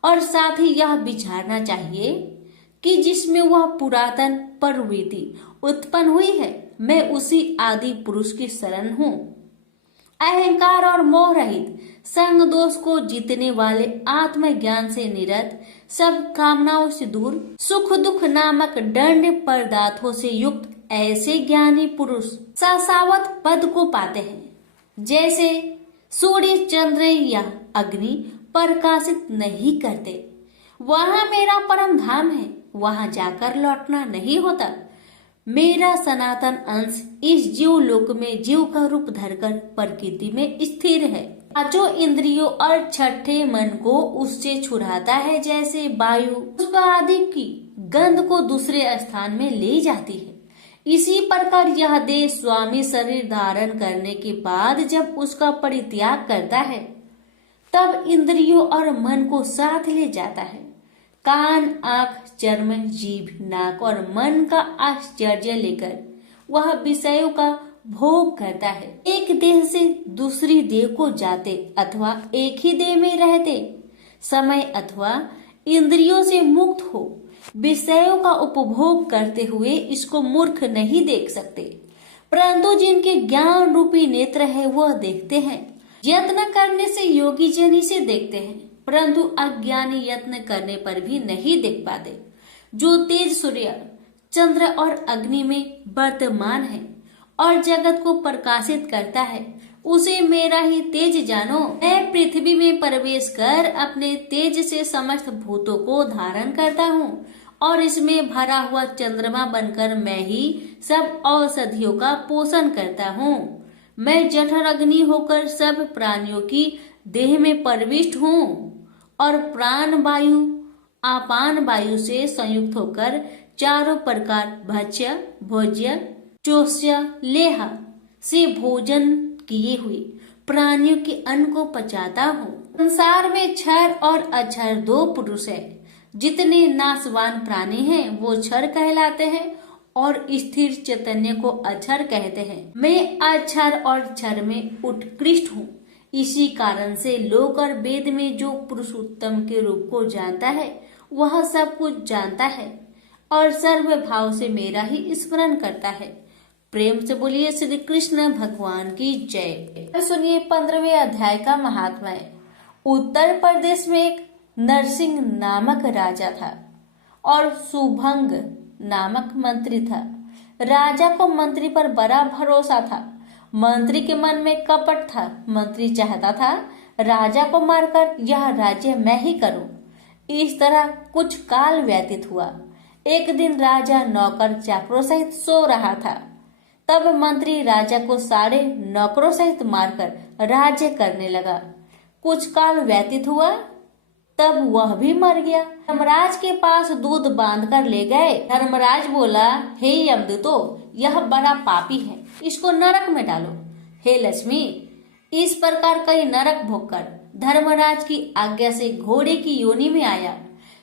और साथ ही यह विचारना चाहिए कि जिसमें वह पुरातन प्रवृत्ति उत्पन्न हुई है, मैं उसी आदि पुरुष की शरण हूँ। अहंकार और मोह रहित, संग दोष को जीतने वाले, आत्मज्ञान से निरत, सब कामनाओं से दूर, सुख दुख नामक दंड पदार्थों से युक्त ऐसे ज्ञानी पुरुष शाश्वत पद को पाते हैं। जैसे सूर्य, चंद्र या अग्नि प्रकाशित नहीं करते, वहां मेरा परम धाम है, वहां जाकर लौटना नहीं होता। मेरा सनातन अंश इस जीव लोक में जीव का रूप धरकर प्रकृति में स्थिर है। पांचों इंद्रियों और छठे मन को उससे छुड़ाता है, जैसे वायु पुष्प आदि की गंध को दूसरे स्थान में ले जाती है। इसी प्रकार यह देह स्वामी शरीर धारण करने के बाद जब उसका परित्याग करता है, तब इंद्रियों और मन को साथ ले जाता है। कान, आंख, चर्म, जीभ, नाक और मन का आश्चर्य लेकर वह विषयों का भोग करता है। एक देह से दूसरी देह को जाते अथवा एक ही देह में रहते समय अथवा इंद्रियों से मुक्त हो विषयों का उपभोग करते हुए इसको मूर्ख नहीं देख सकते, परंतु जिनके ज्ञान रूपी नेत्र है वह देखते हैं। यत्न करने से योगी जन इसे देखते हैं, परंतु अज्ञानी यत्न करने पर भी नहीं देख पाते। जो तेज सूर्य, चंद्र और अग्नि में वर्तमान है और जगत को प्रकाशित करता है, उसे मेरा ही तेज जानो। मैं पृथ्वी में प्रवेश कर अपने तेज से समस्त भूतों को धारण करता हूँ, और इसमें भरा हुआ चंद्रमा बनकर मैं ही सब औषधियों का पोषण करता हूँ। मैं जठर अग्नि होकर सब प्राणियों की देह में प्रविष्ट हूँ, और प्राण वायु आपान वायु से संयुक्त होकर चारों प्रकार भक्ष्य, भोज्य, चोष्य, लेह से भोजन किए हुए प्राणियों के अन्न को पचाता हूँ। संसार में क्षर और अक्षर दो पुरुष है। जितने नाशवान प्राणी हैं वो क्षर कहलाते हैं और स्थिर चैतन्य को अक्षर कहते हैं। मैं अक्षर और क्षर में उत्कृष्ट हूँ। इसी कारण से लोक और वेद में जो पुरुषोत्तम के रूप को जानता है वह सब कुछ जानता है। और सर्व भाव से मेरा ही स्मरण करता है। प्रेम से बोलिए श्री कृष्ण भगवान की जय। सुनिए 15वें अध्याय का महात्म्य। उत्तर प्रदेश में एक नरसिंह नामक राजा था और सुभंग नामक मंत्री था। राजा को मंत्री पर बड़ा भरोसा था। मंत्री के मन में कपट था। मंत्री चाहता था राजा को मारकर यह राज्य मैं ही करूं। इस तरह कुछ काल व्यतीत हुआ। एक दिन राजा नौकर चाकरों सहित सो रहा था। तब मंत्री राजा को सारे नौकरों सहित मारकर राज्य करने लगा। कुछ काल व्यतीत हुआ, तब वह भी मर गया। धर्मराज के पास दूध बांध कर ले गए। धर्मराज बोला, हे यमदूतो, यह बड़ा पापी है, इसको नरक में डालो। हे लक्ष्मी, इस प्रकार कई नरक भोगकर धर्मराज की आज्ञा से घोड़े की योनि में आया।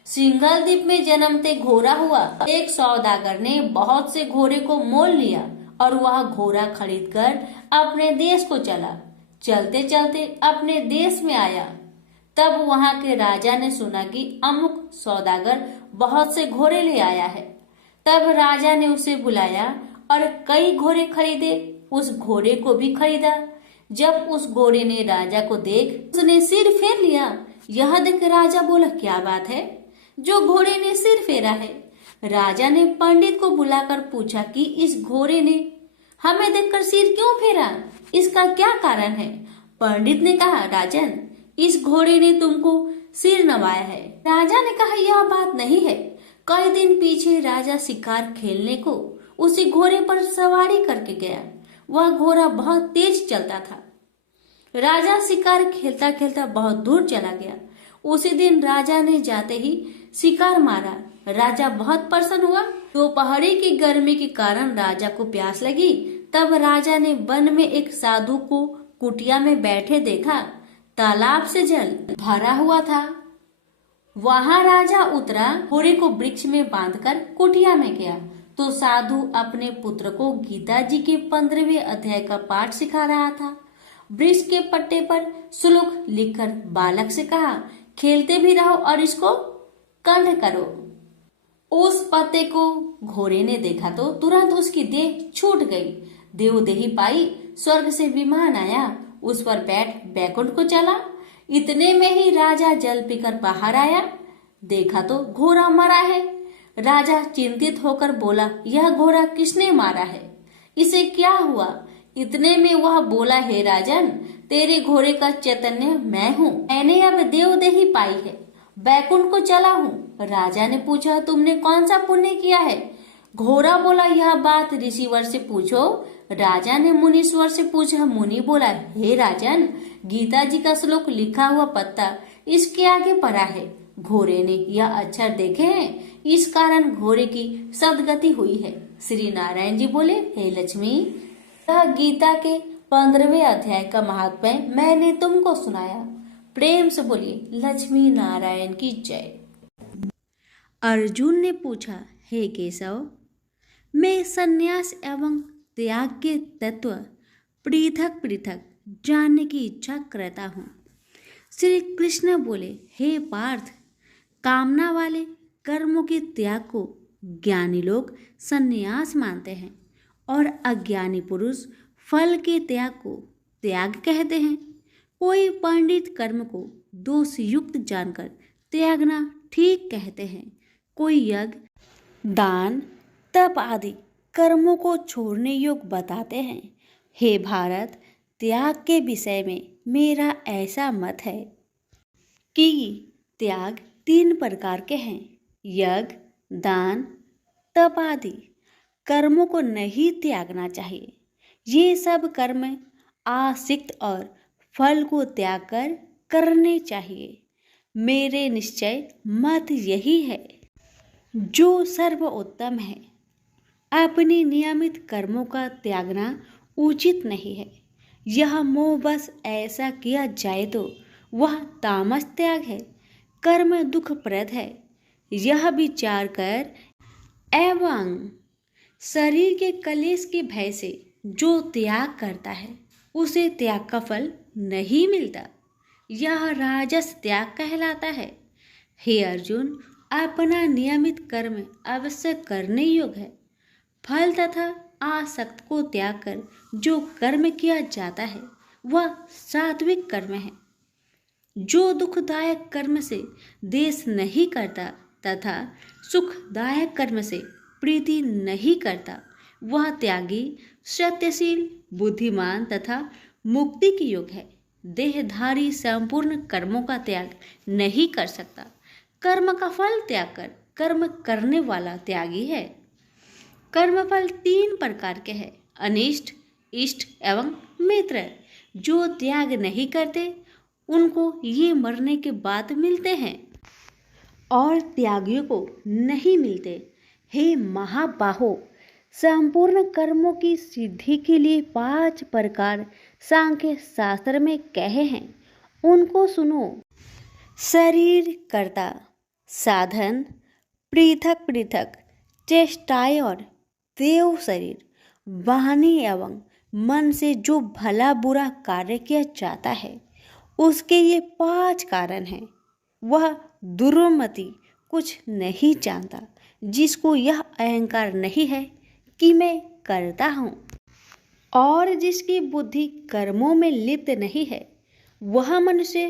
सिंघल द्वीप में जन्मते घोड़ा हुआ। एक सौदागर ने बहुत से घोड़े को मोल लिया और वह घोड़ा खरीदकर अपने देश को चला। चलते चलते अपने देश में आया। तब वहां के राजा ने सुना कि अमुक सौदागर बहुत से घोड़े ले आया है। तब राजा ने उसे बुलाया और कई घोड़े खरीदे। उस घोड़े को भी खरीदा। जब उस घोड़े ने राजा को देख उसने सिर फेर लिया। यह देख राजा बोला, क्या बात है जो घोड़े ने सिर फेरा है? राजा ने पंडित को बुलाकर पूछा कि इस घोड़े ने हमें देखकर सिर क्यों फेरा, इसका क्या कारण है? पंडित ने कहा, राजन, इस घोड़े ने तुमको सिर नवाया है। राजा ने कहा, यह बात नहीं है। कई दिन पीछे राजा शिकार खेलने को उसी घोड़े पर सवारी करके गया। वह घोड़ा बहुत तेज चलता था। राजा शिकार खेलता खेलता बहुत दूर चला गया। उसी दिन राजा ने जाते ही शिकार मारा। राजा बहुत प्रसन्न हुआ। दोपहरी की गर्मी के कारण राजा को प्यास लगी। तब राजा ने वन में एक साधु को कुटिया में बैठे देखा। तालाब से जल भरा हुआ था। वहां राजा उतरा, घोड़े को वृक्ष में बांधकर कुटिया में गया तो साधु अपने पुत्र को गीता जी के 15वें अध्याय का पाठ सिखा रहा था। वृक्ष के पट्टे पर श्लोक लिखकर बालक से कहा, खेलते भी रहो और इसको कंठ करो। उस पत्ते को घोड़े ने देखा तो तुरंत उसकी देह छूट गई। देवदेही पाई, स्वर्ग से विमान आया, उस पर बैठ बैकुंठ को चला। इतने में ही राजा जल पीकर बाहर आया। देखा तो घोड़ा मरा है। राजा चिंतित होकर बोला, यह घोड़ा किसने मारा है? इसे क्या हुआ? इतने में वह बोला, हे राजन, तेरे घोड़े का चैतन्य मैं हूँ। मैंने अब देवदेही पाई है, बैकुंठ को चला हूँ। राजा ने पूछा, तुमने कौन सा पुण्य किया है? घोड़ा बोला, यह बात ऋषिवर से पूछो। राजा ने मुनीश्वर से पूछा। मुनि बोला, हे राजन, गीता जी का श्लोक लिखा हुआ पत्ता इसके आगे पड़ा है। घोड़े ने यह अक्षर देखे हैं, इस कारण घोड़े की सदगति हुई है। श्री नारायण जी बोले, हे लक्ष्मी, यह गीता के 15वें अध्याय का महात्म्य मैंने तुमको सुनाया। प्रेम से बोलिए लक्ष्मी नारायण की जय। अर्जुन ने पूछा, हे केशव, मैं संन्यास एवं त्याग के तत्व पृथक पृथक जानने की इच्छा करता हूँ। श्री कृष्ण बोले, हे पार्थ, कामना वाले कर्मों के त्याग को ज्ञानी लोग संन्यास मानते हैं और अज्ञानी पुरुष फल के त्याग को त्याग कहते हैं। कोई पंडित कर्म को दोष युक्त जानकर त्यागना ठीक कहते हैं। कोई यज्ञ, दान, तप आदि कर्मों को छोड़ने योग्य बताते हैं। हे भारत, त्याग के विषय में मेरा ऐसा मत है कि त्याग 3 प्रकार के हैं। यज्ञ, दान, तप आदि कर्मों को नहीं त्यागना चाहिए। ये सब कर्म आसक्त और फल को त्याग कर करने चाहिए। मेरे निश्चय मत यही है जो सर्वोत्तम है। अपने नियमित कर्मों का त्यागना उचित नहीं है। यह मोह बस ऐसा किया जाए तो वह तामस त्याग है। कर्म दुखप्रद है, यह विचार कर एवं शरीर के कलेश के भय से जो त्याग करता है उसे त्याग का फल नहीं मिलता। यह राजस त्याग कहलाता है। हे अर्जुन, अपना नियमित कर्म अवश्य करने योग्य है। फल तथा आसक्त को त्याग कर जो कर्म किया जाता है वह सात्विक कर्म है। जो दुखदायक कर्म से देश नहीं करता तथा सुखदायक कर्म से प्रीति नहीं करता वह त्यागी, सत्यशील, बुद्धिमान तथा मुक्ति के योग्य है। देहधारी संपूर्ण कर्मों का त्याग नहीं कर सकता। कर्म का फल त्याग कर कर्म करने वाला त्यागी है। कर्मफल 3 प्रकार के हैं, अनिष्ट, इष्ट एवं मित्र। जो त्याग नहीं करते उनको ये मरने के बाद मिलते हैं और त्यागियों को नहीं मिलते। हे महाबाहो, संपूर्ण कर्मों की सिद्धि के लिए 5 प्रकार सांख्य शास्त्र में कहे हैं, उनको सुनो। शरीर कर्ता, साधन, पृथक पृथक चेष्टाएं और देव शरीर, वाणी एवं मन से जो भला बुरा कार्य किया जाता है उसके ये 5 कारण हैं। वह दुर्मति कुछ नहीं जानता जिसको यह अहंकार नहीं है कि मैं करता हूँ, और जिसकी बुद्धि कर्मों में लिप्त नहीं है। वह मनुष्य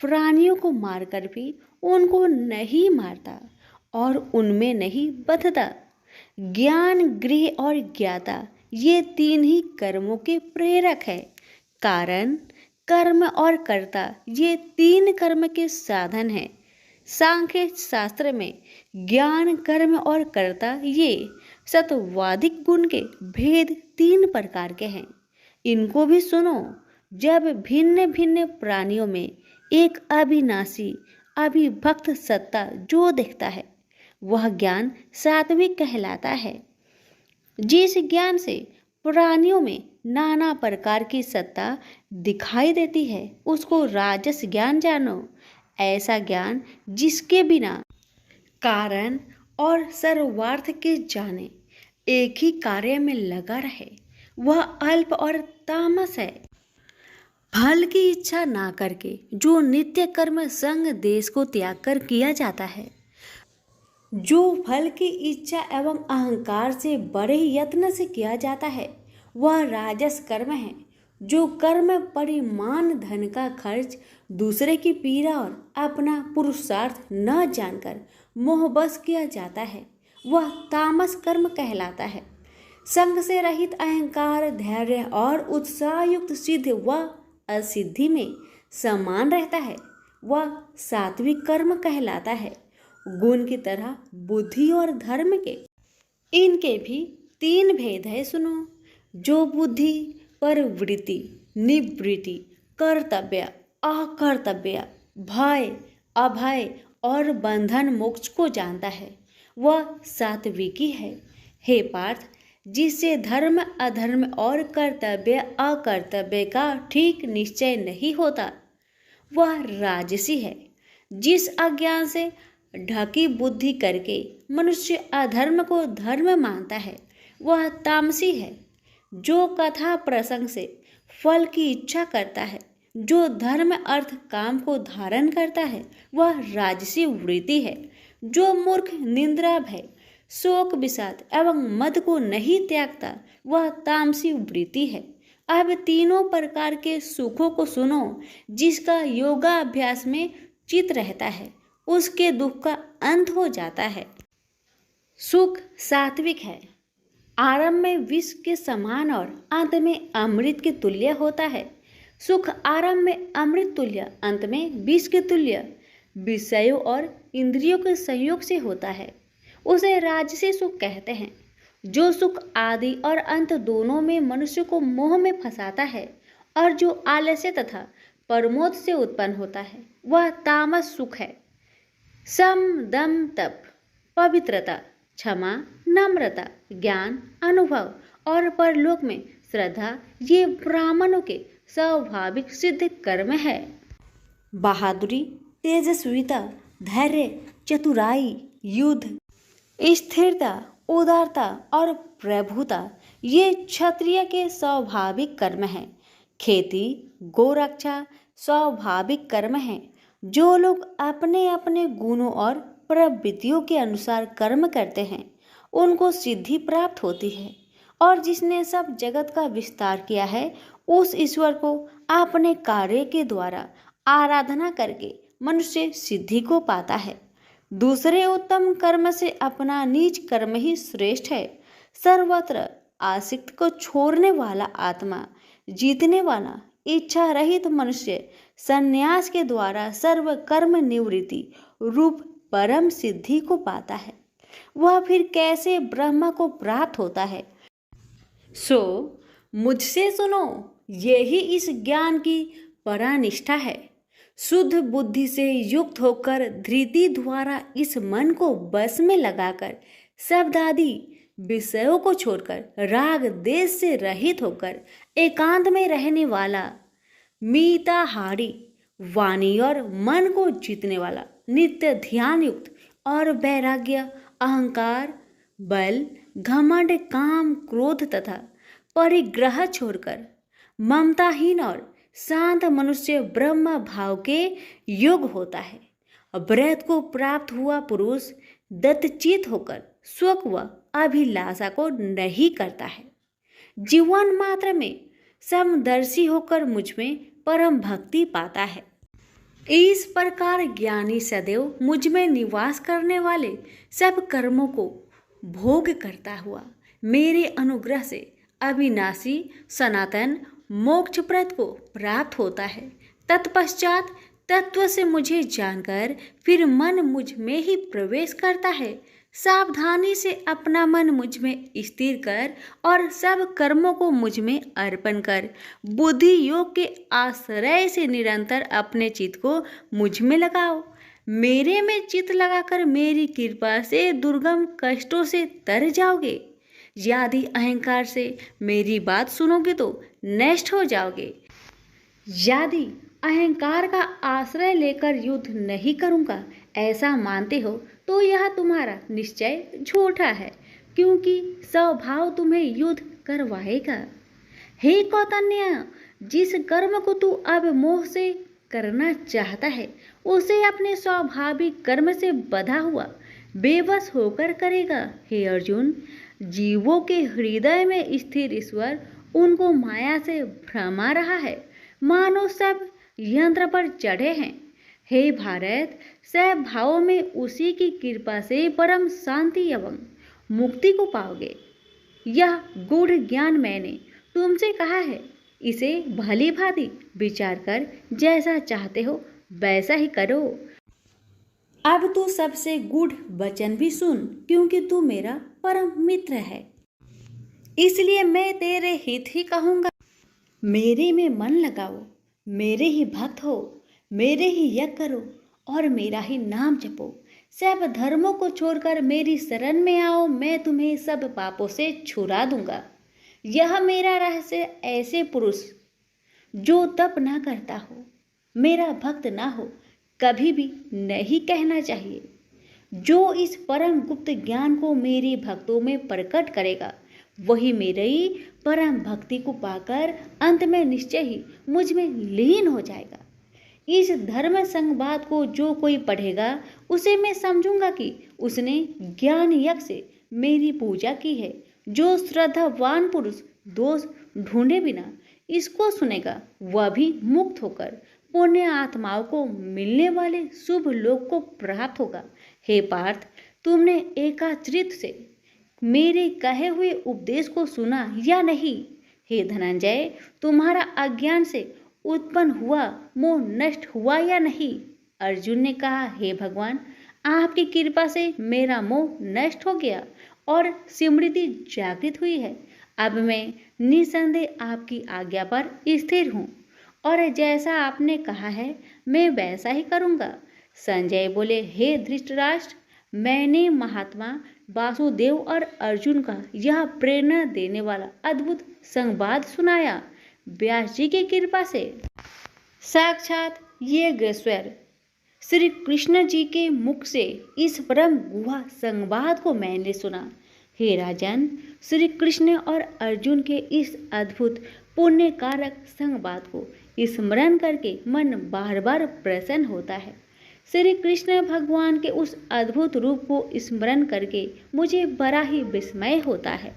प्राणियों को मारकर भी उनको नहीं मारता और उनमें नहीं बंधता। ज्ञान, गृह और ज्ञाता ये 3 ही कर्मों के प्रेरक है। कारण, कर्म और कर्ता ये 3 कर्म के साधन हैं। सांख्य शास्त्र में ज्ञान, कर्म और कर्ता ये सत्वाधिक गुण के भेद 3 प्रकार के हैं, इनको भी सुनो। जब भिन्न भिन्न प्राणियों में एक अविनाशी अविभक्त सत्ता जो दिखता है वह ज्ञान सात्विक कहलाता है। जिस ज्ञान से प्राणियों में नाना प्रकार की सत्ता दिखाई देती है उसको राजस ज्ञान जानो। ऐसा ज्ञान जिसके बिना कारण और सर्वार्थ के जाने एक ही कार्य में लगा रहे वह अल्प और तामस है। फल की इच्छा ना करके जो नित्य कर्म संग देश को त्याग कर किया जाता है, जो फल की इच्छा एवं अहंकार से बड़े यत्न से किया जाता है वह राजस कर्म है। जो कर्म परिमाण धन का खर्च, दूसरे की पीड़ा और अपना पुरुषार्थ न जानकर मोहबस किया जाता है वह तामस कर्म कहलाता है। संग से रहित अहंकार, धैर्य और उत्साह युक्त सिद्ध व असिद्धि में समान रहता है वह सात्विक कर्म कहलाता है। गुण की तरह बुद्धि और धर्म के इनके भी 3 भेद है, सुनो। जो बुद्धि प्रवृत्ति, निवृत्ति, कर्तव्य, अकर्तव्य, भय, अभय और बंधन मोक्ष को जानता है वह सात्विकी है। हे पार्थ, जिससे धर्म अधर्म और कर्तव्य अकर्तव्य का ठीक निश्चय नहीं होता वह राजसी है। जिस अज्ञान से ढकी बुद्धि करके मनुष्य अधर्म को धर्म मानता है वह तामसी है। जो कथा प्रसंग से फल की इच्छा करता है, जो धर्म अर्थ काम को धारण करता है वह राजसी वृत्ति है। जो मूर्ख, निंद्रा, भय, शोक, विषाद एवं मद को नहीं त्यागता वह तामसी वृत्ति है। अब 3 प्रकार के सुखों को सुनो। जिसका योगाभ्यास में चित रहता है उसके दुख का अंत हो जाता है। सुख सात्विक है, आरंभ में विष के समान और अंत में अमृत के तुल्य होता है। सुख आरंभ में अमृत तुल्य, अंत में विष के तुल्य विषयों और इंद्रियों के संयोग से होता है, उसे राजसी सुख कहते हैं। जो सुख आदि और अंत दोनों में मनुष्य को मोह में फंसाता है और जो आलस्य तथा प्रमोद से उत्पन्न होता है वह तामस सुख है। सम, दम, तप, पवित्रता, क्षमा, नम्रता, ज्ञान, अनुभव और परलोक में श्रद्धा ये ब्राह्मणों के स्वाभाविक सिद्ध कर्म है। बहादुरी, तेजस्विता, धैर्य, चतुराई, युद्ध, स्थिरता, उदारता और प्रभुता ये क्षत्रिय के स्वाभाविक कर्म हैं। खेती, गोरक्षा स्वाभाविक कर्म है। जो लोग अपने अपने गुणों और प्रवृत्तियों के अनुसार कर्म करते हैं उनको सिद्धि प्राप्त होती है, और जिसने सब जगत का विस्तार किया है उस ईश्वर को अपने कार्य के द्वारा आराधना करके मनुष्य सिद्धि को पाता है। दूसरे उत्तम कर्म से अपना नीच कर्म ही श्रेष्ठ है। सर्वत्र आसक्त को छोड़ने वाला आत्मा जीतने वाला इच्छा रहित मनुष्य संन्यास के द्वारा सर्व कर्म निवृत्ति रूप परम सिद्धि को पाता है। वह फिर कैसे ब्रह्म को प्राप्त होता है? सो मुझसे सुनो, यही इस ज्ञान की परानिष्ठा है। शुद्ध बुद्धि से युक्त होकर धृति द्वारा इस मन को बस में लगाकर शब्द आदि विषयों को छोड़कर राग देश से रहित होकर एकांत में रहने वाला मीताहारी वाणी और मन को जीतने वाला नित्य ध्यान युक्त और वैराग्य अहंकार बल घमंड काम क्रोध तथा परिग्रह छोड़कर ममताहीन और शांत मनुष्य ब्रह्म भाव के योग होता है। व्रत को प्राप्त हुआ पुरुष दत्तचित होकर सुख व अभिलाषा को नहीं करता है। जीवन मात्र में समदर्शी होकर मुझ में परम भक्ति पाता है। इस प्रकार ज्ञानी सदैव मुझ में निवास करने वाले सब कर्मों को भोग करता हुआ मेरे अनुग्रह से अविनाशी सनातन मोक्षप्रद को प्राप्त होता है। तत्पश्चात तत्व से मुझे जानकर फिर मन मुझ में ही प्रवेश करता है। सावधानी से अपना मन मुझ में स्थिर कर और सब कर्मों को मुझ में अर्पण कर बुद्धि योग के आश्रय से निरंतर अपने चित्त को मुझ में लगाओ। मेरे में चित्त लगाकर मेरी कृपा से दुर्गम कष्टों से तर जाओगे। यदि अहंकार से मेरी बात सुनोगे तो नष्ट हो जाओगे। यदि अहंकार का आश्रय लेकर युद्ध नहीं करूंगा ऐसा मानते हो तो यह तुम्हारा निश्चय झूठा है, क्योंकि स्वभाव तुम्हें युद्ध करवाएगा। हे कौतन्य, जिस कर्म को तू अब मोह से करना चाहता है उसे अपने स्वाभाविक कर्म से बंधा हुआ बेबस होकर करेगा। हे अर्जुन, जीवों के हृदय में स्थिर ईश्वर उनको माया से भ्रमा रहा है, मानो सब यंत्र पर चढ़े हैं। हे भारत, सब भावों में उसी की कृपा से परम शांति एवं मुक्ति को पाओगे। यह गूढ़ ज्ञान मैंने तुमसे कहा है, इसे भली भांति विचार कर जैसा चाहते हो वैसा ही करो। अब तू सबसे गूढ़ वचन भी सुन, क्योंकि तू मेरा परम मित्र है, इसलिए मैं तेरे हित ही कहूँगा। मेरे में मन लगाओ, मेरे ही भक्त हो, मेरे ही यज्ञ करो और मेरा ही नाम जपो। सब धर्मों को छोड़कर मेरी शरण में आओ, मैं तुम्हें सब पापों से छुड़ा दूंगा। यह मेरा रहस्य ऐसे पुरुष जो तप ना करता हो, मेरा भक्त ना हो, कभी भी नहीं कहना चाहिए। जो इस परम गुप्त ज्ञान को मेरे भक्तों में प्रकट करेगा वही मेरी परम भक्ति को पाकर अंत में निश्चय ही मुझ में लीन हो जाएगा। इस धर्म संवाद को जो कोई पढ़ेगा उसे मैं समझूंगा कि उसने ज्ञान यज्ञ से मेरी पूजा की है। जो श्रद्धावान पुरुष दोष ढूंढे बिना इसको सुनेगा वह भी मुक्त होकर पुण्य आत्माओं को मिलने वाले शुभ लोक को प्राप्त होगा। हे पार्थ, तुमने एकाग्रचित्त से मेरे कहे हुए उपदेश को सुना या नहीं? हे धनंजय, तुम्हारा अज्ञान से उत्पन्न हुआ मोह नष्ट हुआ या नहीं? अर्जुन ने कहा, हे भगवान, आपकी कृपा से मेरा मोह नष्ट हो गया और स्मृति जागृत हुई है। अब मैं निसंदेह आपकी आज्ञा पर स्थिर हूँ और जैसा आपने कहा है मैं वैसा ही करूँगा। संजय बोले, हे धृतराष्ट्र, मैंने महात्मा वासुदेव और अर्जुन का यह प्रेरणा देने वाला अद्भुत संवाद सुनाया व्यास जी की कृपा से। साक्षात ये गृहस्वर श्री कृष्ण जी के मुख से इस परम गुहा संवाद को मैंने सुना। हे राजन, श्री कृष्ण और अर्जुन के इस अद्भुत पुण्य कारक संवाद को स्मरण करके मन बार बार प्रसन्न होता है। श्री कृष्ण भगवान के उस अद्भुत रूप को स्मरण करके मुझे बड़ा ही विस्मय होता है।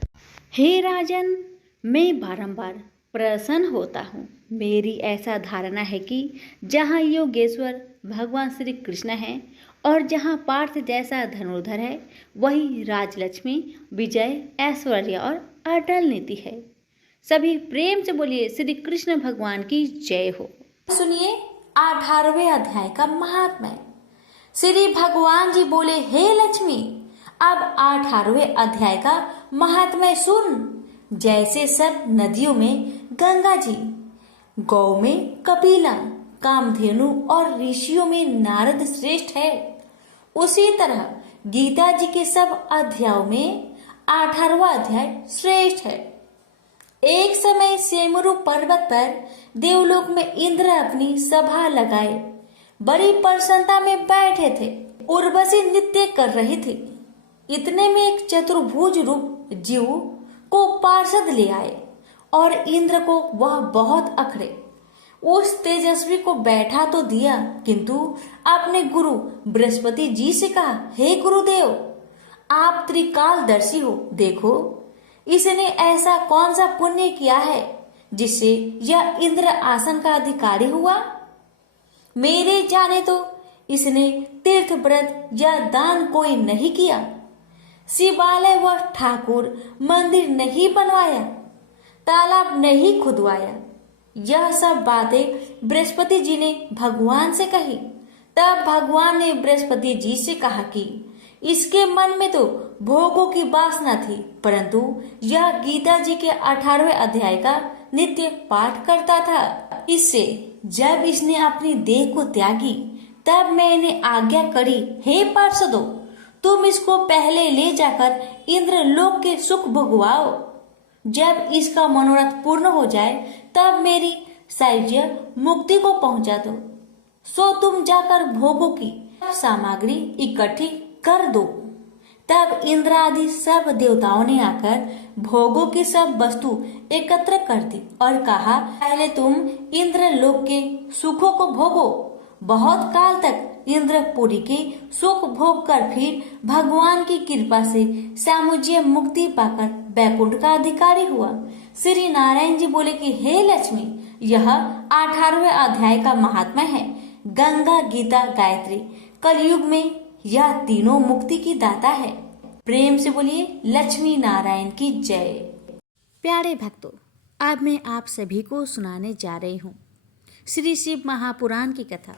हे राजन, मैं बारंबार प्रसन्न होता हूँ। मेरी ऐसा धारणा है कि जहाँ योगेश्वर भगवान श्री कृष्ण हैं और जहाँ पार्थ जैसा धनुर्धर है, वही राजलक्ष्मी, विजय, ऐश्वर्य और अटल नीति है। सभी प्रेम से बोलिए श्री कृष्ण भगवान की जय हो। सुनिए 18वें अध्याय का महात्म्य। श्री भगवान जी बोले, हे लक्ष्मी, अब 18वें अध्याय का महात्म्य सुन। जैसे सब नदियों में गंगा जी, गौ में कपिला, कामधेनु और ऋषियों में नारद श्रेष्ठ है, उसी तरह गीता जी के सब अध्यायों में 18वां अध्याय श्रेष्ठ है। एक समय सेमरु पर्वत पर देवलोक में इंद्र अपनी सभा लगाए बड़ी प्रसन्नता में बैठे थे। उर्वशी नृत्य कर रही थी। इतने में एक चतुर्भुज रूप जीव को पार्षद ले आए और इंद्र को वह बहुत अखड़े। उस तेजस्वी को बैठा तो दिया, किंतु अपने गुरु बृहस्पति जी से कहा, हे गुरुदेव, आप त्रिकालदर्शी हो, देखो इसने ऐसा कौन सा पुण्य किया है जिससे यह इंद्र आसन का अधिकारी हुआ। मेरे जाने तो इसने तीर्थ व्रत या दान कोई नहीं किया, शिवालय व ठाकुर मंदिर नहीं बनवाया, तालाब नहीं खुदवाया। यह सब बातें बृहस्पति जी ने भगवान से कही। तब भगवान ने बृहस्पति जी से कहा कि इसके मन में तो भोगों की वासना थी, परंतु यह गीता जी के 18वें अध्याय का नित्य पाठ करता था। इससे जब इसने अपनी देह को त्यागी, तब मैंने आज्ञा करी, हे पार्षदों, तुम इसको पहले ले जाकर इंद्र लोक के सुख भोगवाओ। जब इसका मनोरथ पूर्ण हो जाए, तब मेरी सायुज्य मुक्ति को पहुंचा दो। सो तुम जाकर भोगों की सामग्री इकट्ठी कर दो। तब इंद्र आदि सब देवताओं ने आकर भोगों की सब वस्तु एकत्र कर दी और कहा, पहले तुम इंद्र लोक के सुखों को भोगो। बहुत काल तक इंद्रपुरी के सुख भोग कर फिर भगवान की कृपा से सामुज्य मुक्ति पाकर बैकुंठ का अधिकारी हुआ। श्री नारायण जी बोले कि हे लक्ष्मी, यह 18वें अध्याय का महात्मा है। गंगा, गीता, गायत्री, कलयुग में यह तीनों मुक्ति की दाता है। प्रेम से बोलिए लक्ष्मी नारायण की जय। प्यारे भक्तों, अब मैं आप सभी को सुनाने जा रही हूँ श्री शिव महापुराण की कथा।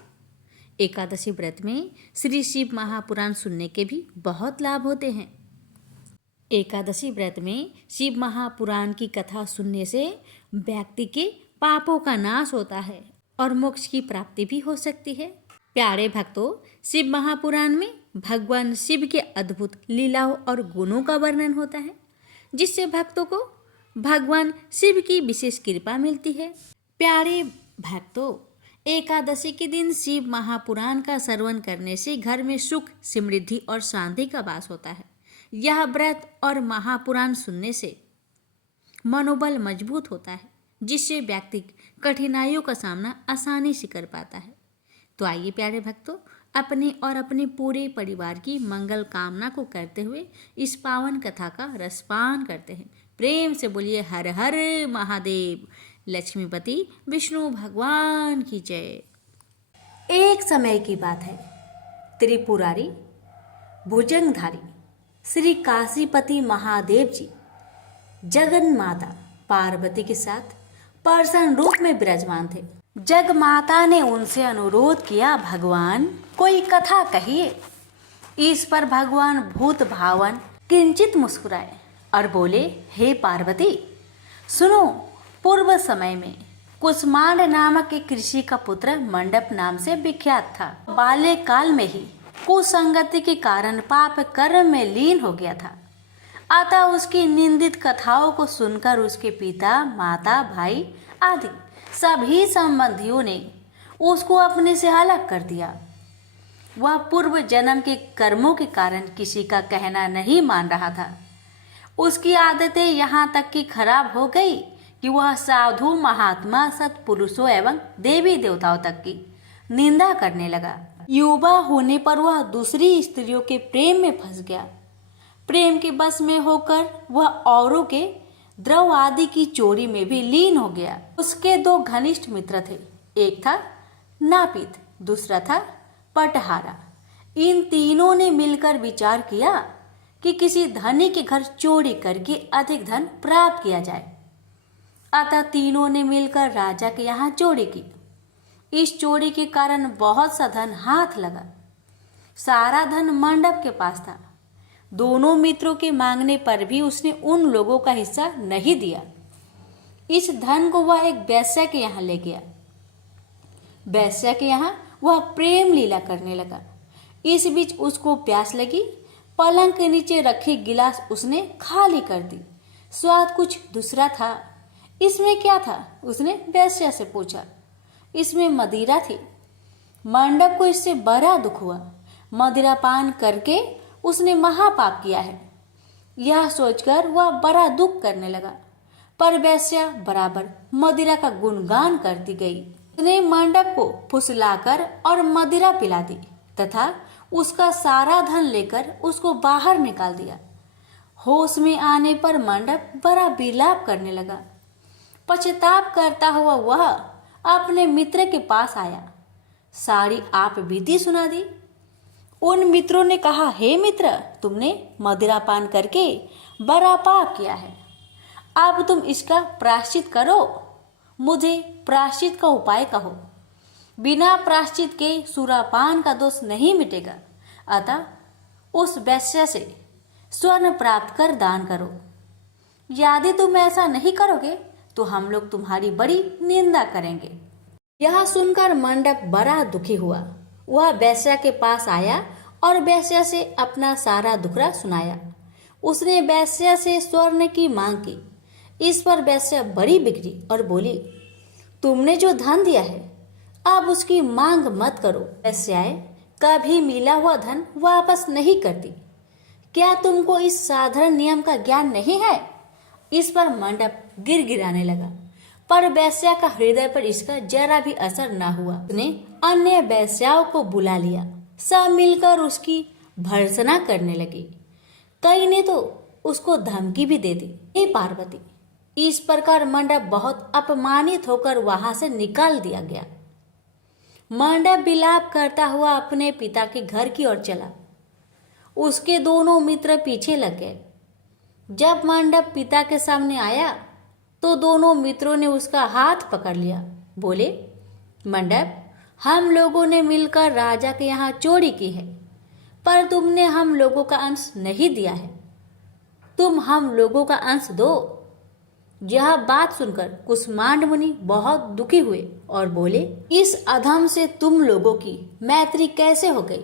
एकादशी व्रत में श्री शिव महापुराण सुनने के भी बहुत लाभ होते हैं। एकादशी व्रत में शिव महापुराण की कथा सुनने से व्यक्ति के पापों का नाश होता है और मोक्ष की प्राप्ति भी हो सकती है। प्यारे भक्तों, शिव महापुराण में भगवान शिव के अद्भुत लीलाओं और गुणों का वर्णन होता है, जिससे भक्तों को भगवान शिव की विशेष कृपा मिलती है। प्यारे भक्तों, एकादशी के दिन शिव महापुराण का श्रवण करने से घर में सुख, समृद्धि और शांति का वास होता है। यह व्रत और महापुराण सुनने से मनोबल मजबूत होता है, जिससे व्यक्ति कठिनाइयों का सामना आसानी से कर पाता है। तो आइए प्यारे भक्तों, अपने और अपने पूरे परिवार की मंगल कामना को करते हुए इस पावन कथा का रसपान करते हैं। प्रेम से बोलिए हर हर महादेव, लक्ष्मीपति विष्णु भगवान की जय। एक समय की बात है, त्रिपुरारी भुजंगधारी श्री काशीपति महादेव जी जगन माता पार्वती के साथ प्रसन्न रूप में विराजमान थे। जग माता ने उनसे अनुरोध किया, भगवान कोई कथा कहिए। इस पर भगवान भूत भावन किंचित मुस्कुराए और बोले, हे पार्वती सुनो, पूर्व समय में कुसमांड नामक एक ऋषि का पुत्र मंडप नाम से विख्यात था। बाल्यकाल में ही कुसंगति के कारण पाप कर्म में लीन हो गया था। अतः उसकी निंदित कथाओं को सुनकर उसके पिता, माता, भाई आदि सभी संबंधियों ने उसको अपने से अलग कर दिया। वह पूर्व जन्म के कर्मों के कारण किसी का कहना नहीं मान रहा था। उसकी आदतें यहाँ तक कि खराब हो गई कि वह साधु, महात्मा, सत्पुरुषों एवं देवी देवताओं तक की निंदा करने लगा। युवा होने पर वह दूसरी स्त्रियों के प्रेम में फंस गया। प्रेम के बस में होकर वह औरों के द्रव आदि की चोरी में भी लीन हो गया। उसके दो घनिष्ठ मित्र थे, एक था नापित, दूसरा था पटहारा। इन तीनों ने मिलकर विचार किया कि किसी धनी के घर चोरी करके अधिक धन प्राप्त किया जाए। अतः तीनों ने मिलकर राजा के यहाँ चोरी की। इस चोरी के कारण बहुत सा धन हाथ लगा। सारा धन मंडप के पास था। दोनों मित्रों के मांगने पर भी उसने उन लोगों का हिस्सा नहीं दिया। इस धन को वह एक वेश्या के यहाँ ले गया। वेश्या के यहाँ वह प्रेम लीला करने लगा। इस बीच उसको प्यास लगी। पलंग के नीचे रखी गिलास उसने खाली कर दी। स्वाद कुछ दूसरा था। इसमें क्या था? उसने वेश्या से पूछा। इसमें मदिरा थी। मंडप को इससे बड़ा दुख हुआ। मदिरा पान करके उसने महापाप किया है, यह सोचकर वह बड़ा दुख करने लगा। पर वेश्या बराबर मदिरा का गुणगान करती गई। उसने मंडप को फुसलाकर और मदिरा पिला दी तथा उसका सारा धन लेकर उसको बाहर निकाल दिया। होश में आने पर मंडप बड़ा विलाप करने लगा। पश्चाताप करता हुआ वह अपने मित्र के पास आया। सारी आप बीती सुना दी। उन मित्रों ने कहा, हे मित्र, तुमने मदिरा पान करके बड़ा पाप किया है। अब तुम इसका प्रायश्चित करो। मुझे प्रायश्चित का उपाय कहो। बिना प्रायश्चित के सुरापान का दोष नहीं मिटेगा। अतः उस वेश्या से स्वर्ण प्राप्त कर दान करो। यदि तुम ऐसा नहीं करोगे तो हम लोग तुम्हारी बड़ी निंदा करेंगे। यह सुनकर मंडप बड़ा दुखी हुआ। वह वेश्या के पास आया और वेश्या से अपना सारा दुखड़ा सुनाया। उसने वेश्या से स्वर्ण की मांग की। इस पर वेश्या बड़ी बिगड़ी और बोली, तुमने जो धन दिया है अब उसकी मांग मत करो। वेश्याएं कभी मिला हुआ धन वापस नहीं करती। क्या तुमको इस साधारण नियम का ज्ञान नहीं है? इस पर मंडप गिड़गिड़ाने लगा। पर वेश्या का हृदय पर इसका जरा भी असर न हुआ। उसने अन्य वेश्याओं को बुला लिया। सब मिलकर उसकी भर्त्सना करने लगी। कई ने तो उसको धमकी भी दे दी, हे पार्वती। इस प्रकार मंडप बहुत अपमानित होकर वहां से निकाल दिया गया। मंडप विलाप करता हुआ अपने पिता के घर की ओर चला। उसके दोनों मित्र पीछे लग गए। जब मंडप पिता के सामने आया तो दोनों मित्रों ने उसका हाथ पकड़ लिया। बोले, मंडप, हम लोगों ने मिलकर राजा के यहाँ चोरी की है, पर तुमने हम लोगों का अंश नहीं दिया है। तुम हम लोगों का अंश दो। यह बात सुनकर कुष्मांड मुनि बहुत दुखी हुए और बोले, इस अधम से तुम लोगों की मैत्री कैसे हो गई?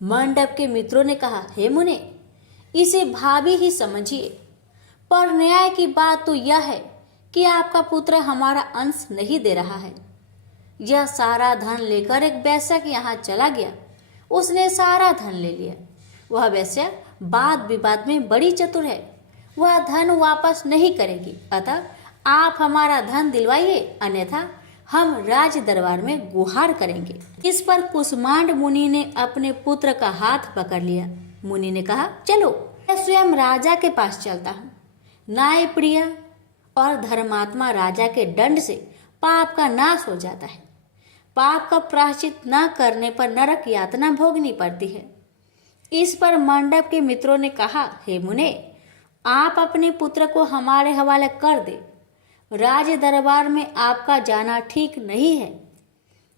मंडप के मित्रों ने कहा, हे मुने, इसे भाभी ही समझिए। पर न्याय की बात तो यह है कि आपका पुत्र हमारा अंश नहीं दे रहा है। यह सारा धन लेकर एक वेश्या के यहाँ चला गया। उसने सारा धन ले लिया। वह वेश्या वाद विवाद में बड़ी चतुर है। वह धन वापस नहीं करेगी। अतः आप हमारा धन दिलवाइए, अन्यथा हम राज दरबार में गुहार करेंगे। इस पर कुष्मांड मुनि ने अपने पुत्र का हाथ पकड़ लिया। मुनि ने कहा, चलो मैं स्वयं राजा के पास चलता हूँ। न्याय प्रिय और धर्मात्मा राजा के दंड से पाप का नाश हो जाता है। पाप का प्रायश्चित न करने पर नरक यातना भोगनी पड़ती है। इस पर मंडप के मित्रों ने कहा, हे मुने, आप अपने पुत्र को हमारे हवाले कर दे। राज दरबार में आपका जाना ठीक नहीं है।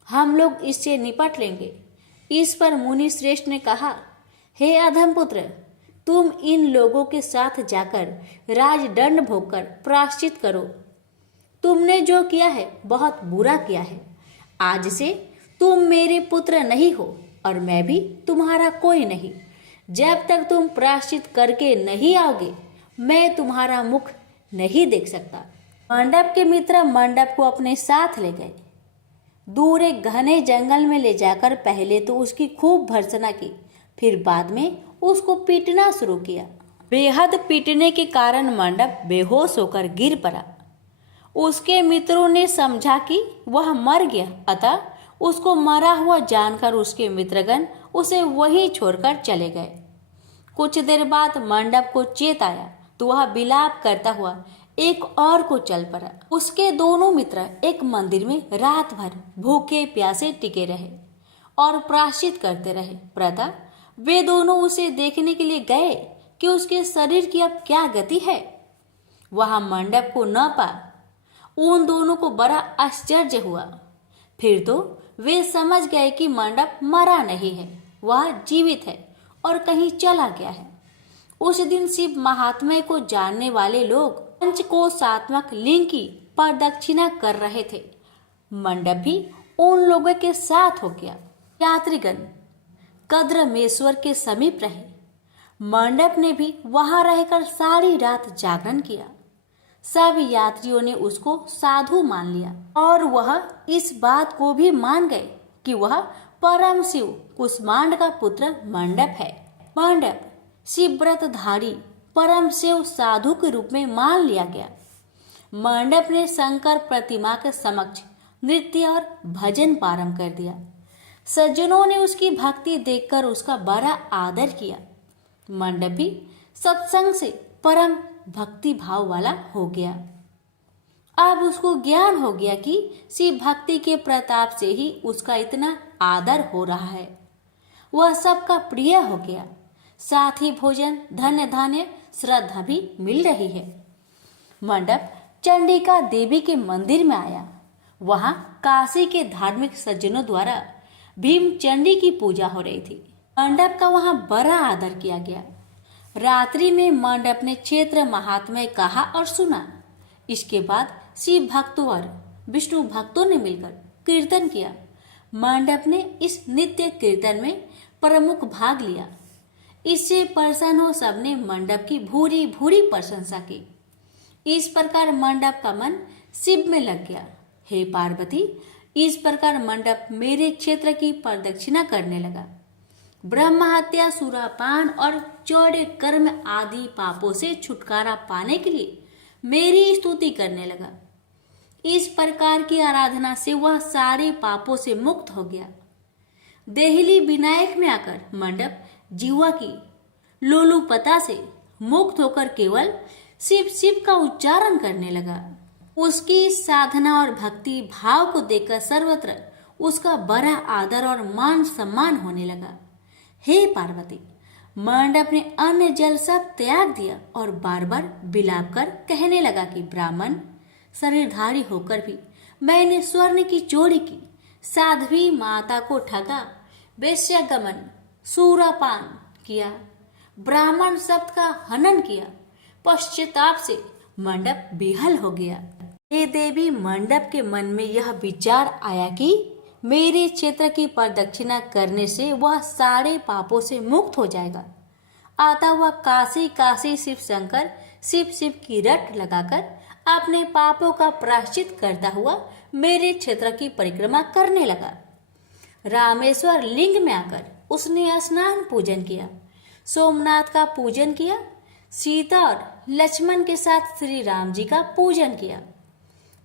हम लोग इससे निपट लेंगे। इस पर मुनि श्रेष्ठ ने कहा, हे अधम पुत्र, तुम इन लोगों के साथ जाकर राजदंड भोगकर प्रायश्चित करो। तुमने जो किया है बहुत बुरा किया है। आज से तुम मेरे पुत्र नहीं हो और मैं भी तुम्हारा कोई नहीं। जब तक तुम प्रायश्चित करके नहीं आओगे मैं तुम्हारा मुख नहीं देख सकता। मंडप के मित्र मंडप को अपने साथ ले गए। दूर एक घने जंगल में ले जाकर पहले तो उसकी खूब भर्त्सना की, फिर बाद में उसको पीटना शुरू किया। बेहद पीटने के कारण मंडप बेहोश होकर गिर पड़ा। उसके मित्रों ने समझा कि वह मर गया, अतः उसको मरा हुआ जानकर उसके मित्रगण उसे वहीं छोड़कर चले गए। कुछ देर बाद मंडप को चेत आया तो वह विलाप करता हुआ एक और को चल पड़ा। उसके दोनों मित्र एक मंदिर में रात भर भूखे प्यासे टिके रहे और प्रायश्चित करते रहे। प्रथा वे दोनों उसे देखने के लिए गए कि उसके शरीर की अब क्या गति है। वहां मंडप को न पा उन दोनों को बड़ा आश्चर्य हुआ। फिर तो वे समझ गए कि मंडप मरा नहीं है, वह जीवित है और कहीं चला गया है। उस दिन शिव महात्म्य को जानने वाले लोग पंचकोशात्मक लिंग की प्रदक्षिणा कर रहे थे। मंडप भी उन लोगों के साथ हो गया। यात्रीगण कद्रमेश्वर के समीप रहे। मंडप ने भी वहां रहकर सारी रात जागरण किया। सब यात्रियों ने उसको साधु मान लिया और वह इस बात को भी मान गए कि वह परम शिव कुष्मांड का पुत्र मंडप है। मंडप शिवव्रतधारी परम शिव साधु के रूप में मान लिया गया। मंडप ने शंकर प्रतिमा के समक्ष नृत्य और भजन प्रारंभ कर दिया। सज्जनों ने उसकी भक्ति देखकर उसका बड़ा आदर किया। मंडप भी सत्संग से परम भक्ति भाव वाला हो गया। अब उसको ज्ञान हो गया कि शिव भक्ति के प्रताप से ही उसका इतना आदर हो रहा है। वह सबका प्रिय हो गया। साथ ही भोजन धन्य धान्य श्रद्धा भी मिल रही है। मंडप चंडिका देवी के मंदिर में आया। वहां काशी के धार्मिक सज्जनों द्वारा भीम चंडी की पूजा हो रही थी। मंडप का वहां बड़ा आदर किया गया। रात्रि में मंडप ने क्षेत्र महात्म्य कहा और सुना। इसके बाद शिव भक्तों और विष्णु भक्तों ने मिलकर कीर्तन किया। मंडप ने इस नित्य कीर्तन में प्रमुख भाग लिया। इससे प्रसन्न हो सबने मंडप की भूरी भूरी प्रशंसा की। इस प्रकार मंडप का मन शिव में लग गया। हे पार्वती, इस प्रकार मंडप मेरे क्षेत्र की प्रदक्षिणा करने लगा। ब्रह्म हत्या, सुरापान और चौड़े कर्म आदि पापों से छुटकारा पाने के लिए मेरी स्तुति करने लगा। इस प्रकार की आराधना से वह सारे पापों से मुक्त हो गया। देहली विनायक में आकर मंडप जीवा की लोलुपता से मुक्त होकर केवल शिव शिव का उच्चारण करने लगा। उसकी साधना और भक्ति भाव को देखकर सर्वत्र उसका बड़ा आदर और मान सम्मान होने लगा। हे पार्वती, मंडप ने अन्न जल सब त्याग दिया और बार बार विलाप कर कहने लगा कि ब्राह्मण शरीरधारी होकर भी मैंने स्वर्ण की चोरी की, साध्वी माता को ठगा, वेश्यागमन, सूरापान किया, ब्राह्मण शब्द का हनन किया। पश्चाताप से मंडप विहल हो गया। हे देवी, मंडप के मन में यह विचार आया कि मेरे क्षेत्र की प्रदक्षिणा करने से वह सारे पापों से मुक्त हो जाएगा। अतः वह काशी काशी शिव शंकर शिव शिव की रट लगाकर अपने पापों का प्रायश्चित करता हुआ मेरे क्षेत्र की परिक्रमा करने लगा। रामेश्वर लिंग में आकर उसने स्नान पूजन किया, सोमनाथ का पूजन किया, सीता और लक्ष्मण के साथ श्री राम जी का पूजन किया।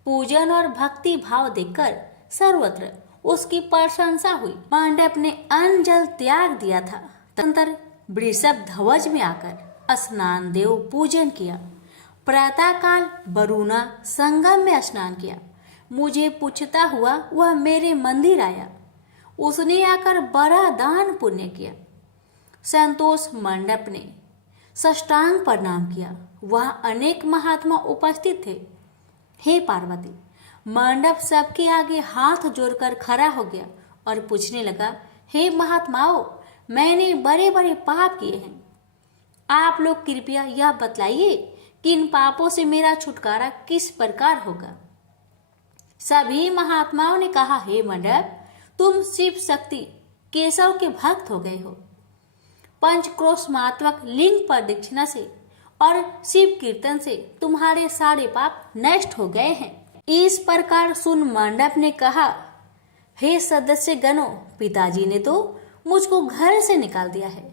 पूजन और भक्ति भाव देखकर सर्वत्र उसकी प्रशंसा हुई। मंडप ने अन्न जल त्याग दिया था। तदनंतर वृषभ ध्वज में आकर स्नान देव पूजन किया। प्रातः काल वरुणा संगम में स्नान किया। मुझे पूछता हुआ वह मेरे मंदिर आया। उसने आकर बड़ा दान पुण्य किया। संतोष मंडप ने साष्टांग प्रणाम किया। वह अनेक महात्मा उपस्थित थे। हे पार्वती, मंडप सबके आगे हाथ जोड़कर खड़ा हो गया और पूछने लगा, हे महात्माओं, मैंने बड़े बड़े पाप किए हैं। आप लोग कृपया यह बतलाइए कि इन पापों से मेरा छुटकारा किस प्रकार होगा। सभी महात्माओं ने कहा, हे मंडप, तुम शिव शक्ति केशव के भक्त हो गए हो। पंचक्रोशात्मक लिंग प्रदक्षिणा से और शिव कीर्तन से तुम्हारे सारे पाप नष्ट हो गए हैं। इस प्रकार सुन मंडप ने कहा, हे सदस्य गणों, पिताजी ने तो मुझको घर से निकाल दिया है।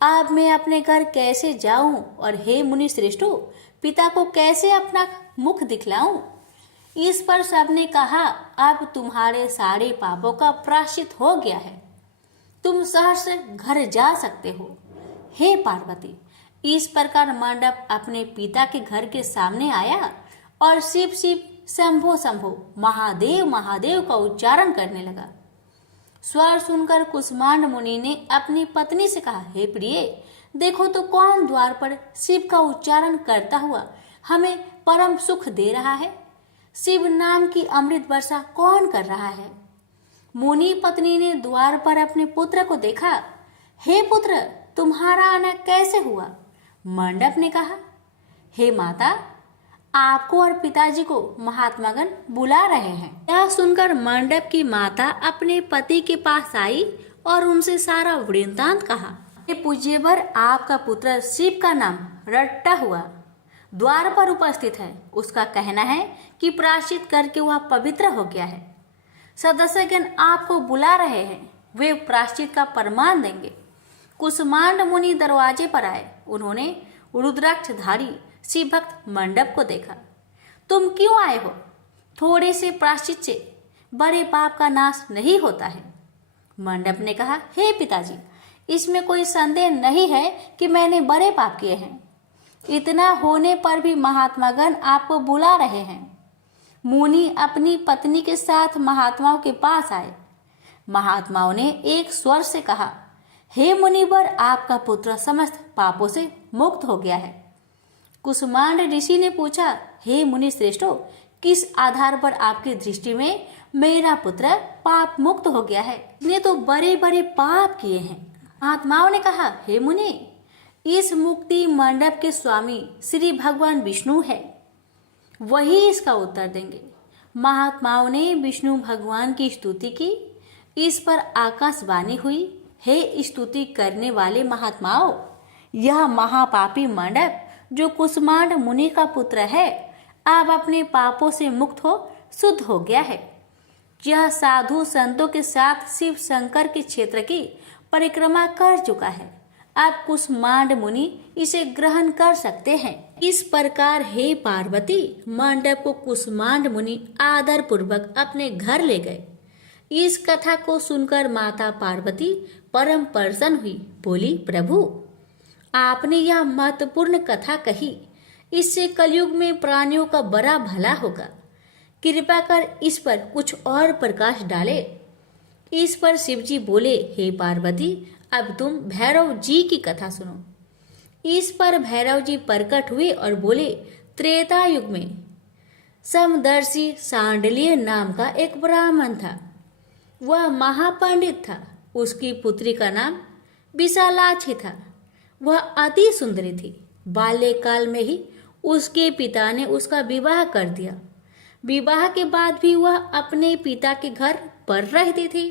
अब मैं अपने घर कैसे जाऊं और हे मुनि श्रेष्ठों, पिता को कैसे अपना मुख दिखलाऊं। इस पर सबने कहा, अब तुम्हारे सारे पापों का प्रायश्चित हो गया है, तुम सहर्ष घर जा सकते हो। हे पार्वती, इस प्रकार मंडप अपने पिता के घर के सामने आया और शिव शिव शंभो शंभो महादेव महादेव का उच्चारण करने लगा। स्वर सुनकर कुष्मांड मुनि ने अपनी पत्नी से कहा, हे प्रिय, देखो तो कौन द्वार पर शिव का उच्चारण करता हुआ हमें परम सुख दे रहा है। शिव नाम की अमृत वर्षा कौन कर रहा है। मुनि पत्नी ने द्वार पर अपने पुत्र को देखा। हे पुत्र, तुम्हारा आना कैसे हुआ। मंडप ने कहा, हे माता, आपको और पिताजी को महात्मागण बुला रहे हैं। यह सुनकर मंडप की माता अपने पति के पास आई और उनसे सारा वृत्तांत कहा। हे पूज्यवर, आपका पुत्र शिव का नाम रट्टा हुआ द्वार पर उपस्थित है। उसका कहना है कि प्रायश्चित करके वह पवित्र हो गया है। सदस्यगण आपको बुला रहे हैं, वे प्रायश्चित का प्रमाण देंगे। कुष्मांड मुनि दरवाजे पर आए। उन्होंने रुद्राक्षधारी शिव भक्त मंडप को देखा। तुम क्यों आए हो। थोड़े से प्रायश्चित से बड़े पाप का नाश नहीं होता है। मंडप ने कहा, हे पिताजी, इसमें कोई संदेह नहीं है कि मैंने बड़े पाप किए हैं। इतना होने पर भी महात्मागण आपको बुला रहे हैं। मुनि अपनी पत्नी के साथ महात्माओं के पास आए। महात्माओं ने एक स्वर से कहा, हे मुनिवर, आपका पुत्र समस्त पापों से मुक्त हो गया है। कुष्मांड ऋषि ने पूछा, हे मुनि श्रेष्ठो, किस आधार पर आपकी दृष्टि में मेरा पुत्र पाप मुक्त हो गया है। इसने तो बड़े बड़े पाप किए हैं। महात्माओं ने कहा, हे मुनि, इस मुक्ति मंडप के स्वामी श्री भगवान विष्णु है, वही इसका उत्तर देंगे। महात्माओं ने विष्णु भगवान की स्तुति की। इस पर आकाशवाणी हुई, हे स्तुति करने वाले महात्माओं, यह महापापी मंडप जो कुष्मांड मुनि का पुत्र है, अब अपने पापों से मुक्त हो शुद्ध हो गया है। यह साधु संतों के साथ शिव शंकर के क्षेत्र की परिक्रमा कर चुका है। अब कुष्मांड मुनि इसे ग्रहण कर सकते हैं। इस प्रकार हे पार्वती, मंडप को कुष्मांड मुनि आदर पूर्वक अपने घर ले गए। इस कथा को सुनकर माता पार्वती परम प्रसन्न हुई। बोली, प्रभु, आपने यह महत्वपूर्ण कथा कही, इससे कलयुग में प्राणियों का बड़ा भला होगा। कृपा कर इस पर कुछ और प्रकाश डाले। इस पर शिवजी बोले, हे पार्वती, अब तुम भैरव जी की कथा सुनो। इस पर भैरव जी प्रकट हुए और बोले, त्रेता युग में समदर्शी सांडल्य नाम का एक ब्राह्मण था। वह महापंडित था। उसकी पुत्री का नाम विशालाक्षी था। वह अति सुंदरी थी। बाल्यकाल में ही उसके पिता ने उसका विवाह कर दिया। विवाह के बाद भी वह अपने पिता के घर पर रहती थी।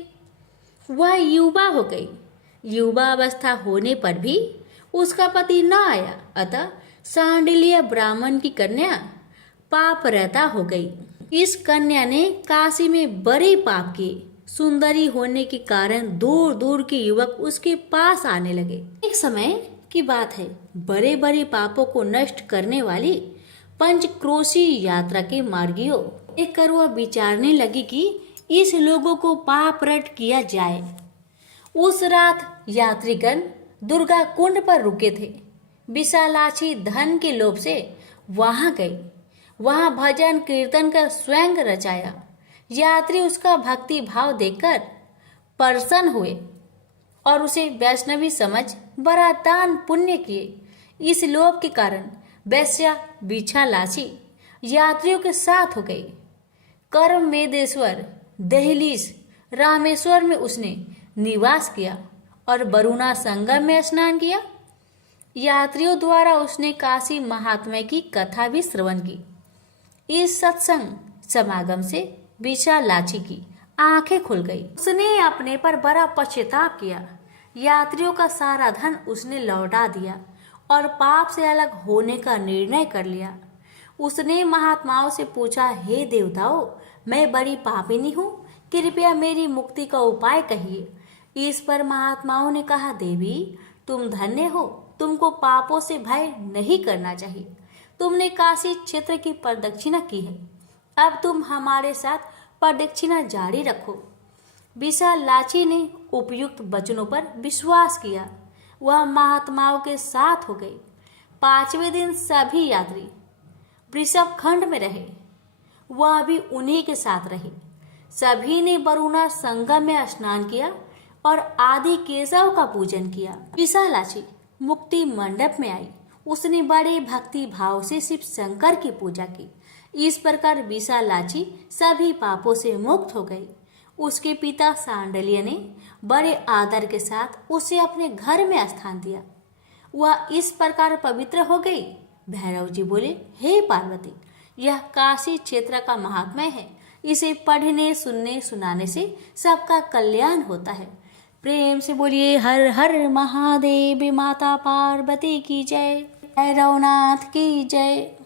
वह युवा हो गई। युवा अवस्था होने पर भी उसका पति न आया, अतः सांडिल्य ब्राह्मण की कन्या पाप रहता हो गई। इस कन्या ने काशी में बड़े पाप किए। सुंदरी होने के कारण दूर दूर के युवक उसके पास आने लगे। एक समय की बात है, बड़े बड़े पापों को नष्ट करने वाली पंचक्रोशी यात्रा के मार्गियों देखकर वह विचारने लगी कि इस लोगों को पाप रट किया जाए। उस रात यात्रीगण दुर्गा कुंड पर रुके थे। विशालाक्षी धन के लोभ से वहां गई। वहां भजन कीर्तन कर स्वयं रचाया। यात्री उसका भक्ति भाव देखकर प्रसन्न हुए और उसे वैष्णवी समझ बड़ा दान पुण्य किए। इस लोभ के कारण वैश्या विशालाक्षी यात्रियों के साथ हो गई। कर्म मेदेश्वर दहलीज रामेश्वर में उसने निवास किया और वरुणा संगम में स्नान किया। यात्रियों द्वारा उसने काशी महात्म्य की कथा भी श्रवण की। इस सत्संग समागम से विशालाक्षी की आंखें खुल गई। उसने अपने पर बड़ा पश्चाताप किया। यात्रियों का सारा धन उसने लौटा दिया और पाप से अलग होने का निर्णय कर लिया। उसने महात्माओं से पूछा, हे देवताओं, मैं बड़ी पापिनी हूँ, कृपया मेरी मुक्ति का उपाय कहिए। इस पर महात्माओं ने कहा, देवी, तुम धन्य हो, तुमको पापों से भय नहीं करना चाहिए। तुमने काशी क्षेत्र की प्रदक्षिणा की है, अब तुम हमारे साथ प्रदक्षिणा जारी रखो। विशालाक्षी ने उपयुक्त वचनों पर विश्वास किया। वह महात्माओं के साथ हो गई। 5वें दिन सभी यात्री वृषभ खंड में रहे। वह भी उन्हीं के साथ रही। सभी ने वरुणा संगम में स्नान किया और आदि केशव का पूजन किया। विशालाक्षी मुक्ति मंडप में आई। उसने बड़े भक्ति भाव से शिव शंकर की पूजा की। इस प्रकार विशालाक्षी सभी पापों से मुक्त हो गई। उसके पिता सांडल्य ने बड़े आदर के साथ उसे अपने घर में स्थान दिया। वह इस प्रकार पवित्र हो गई। भैरव जी बोले, हे पार्वती, यह काशी क्षेत्र का महात्म्य है। इसे पढ़ने, सुनने, सुनाने से सबका कल्याण होता है। प्रेम से बोलिए हर हर महादेव। माता पार्वती की जय। भैरवनाथ की जय।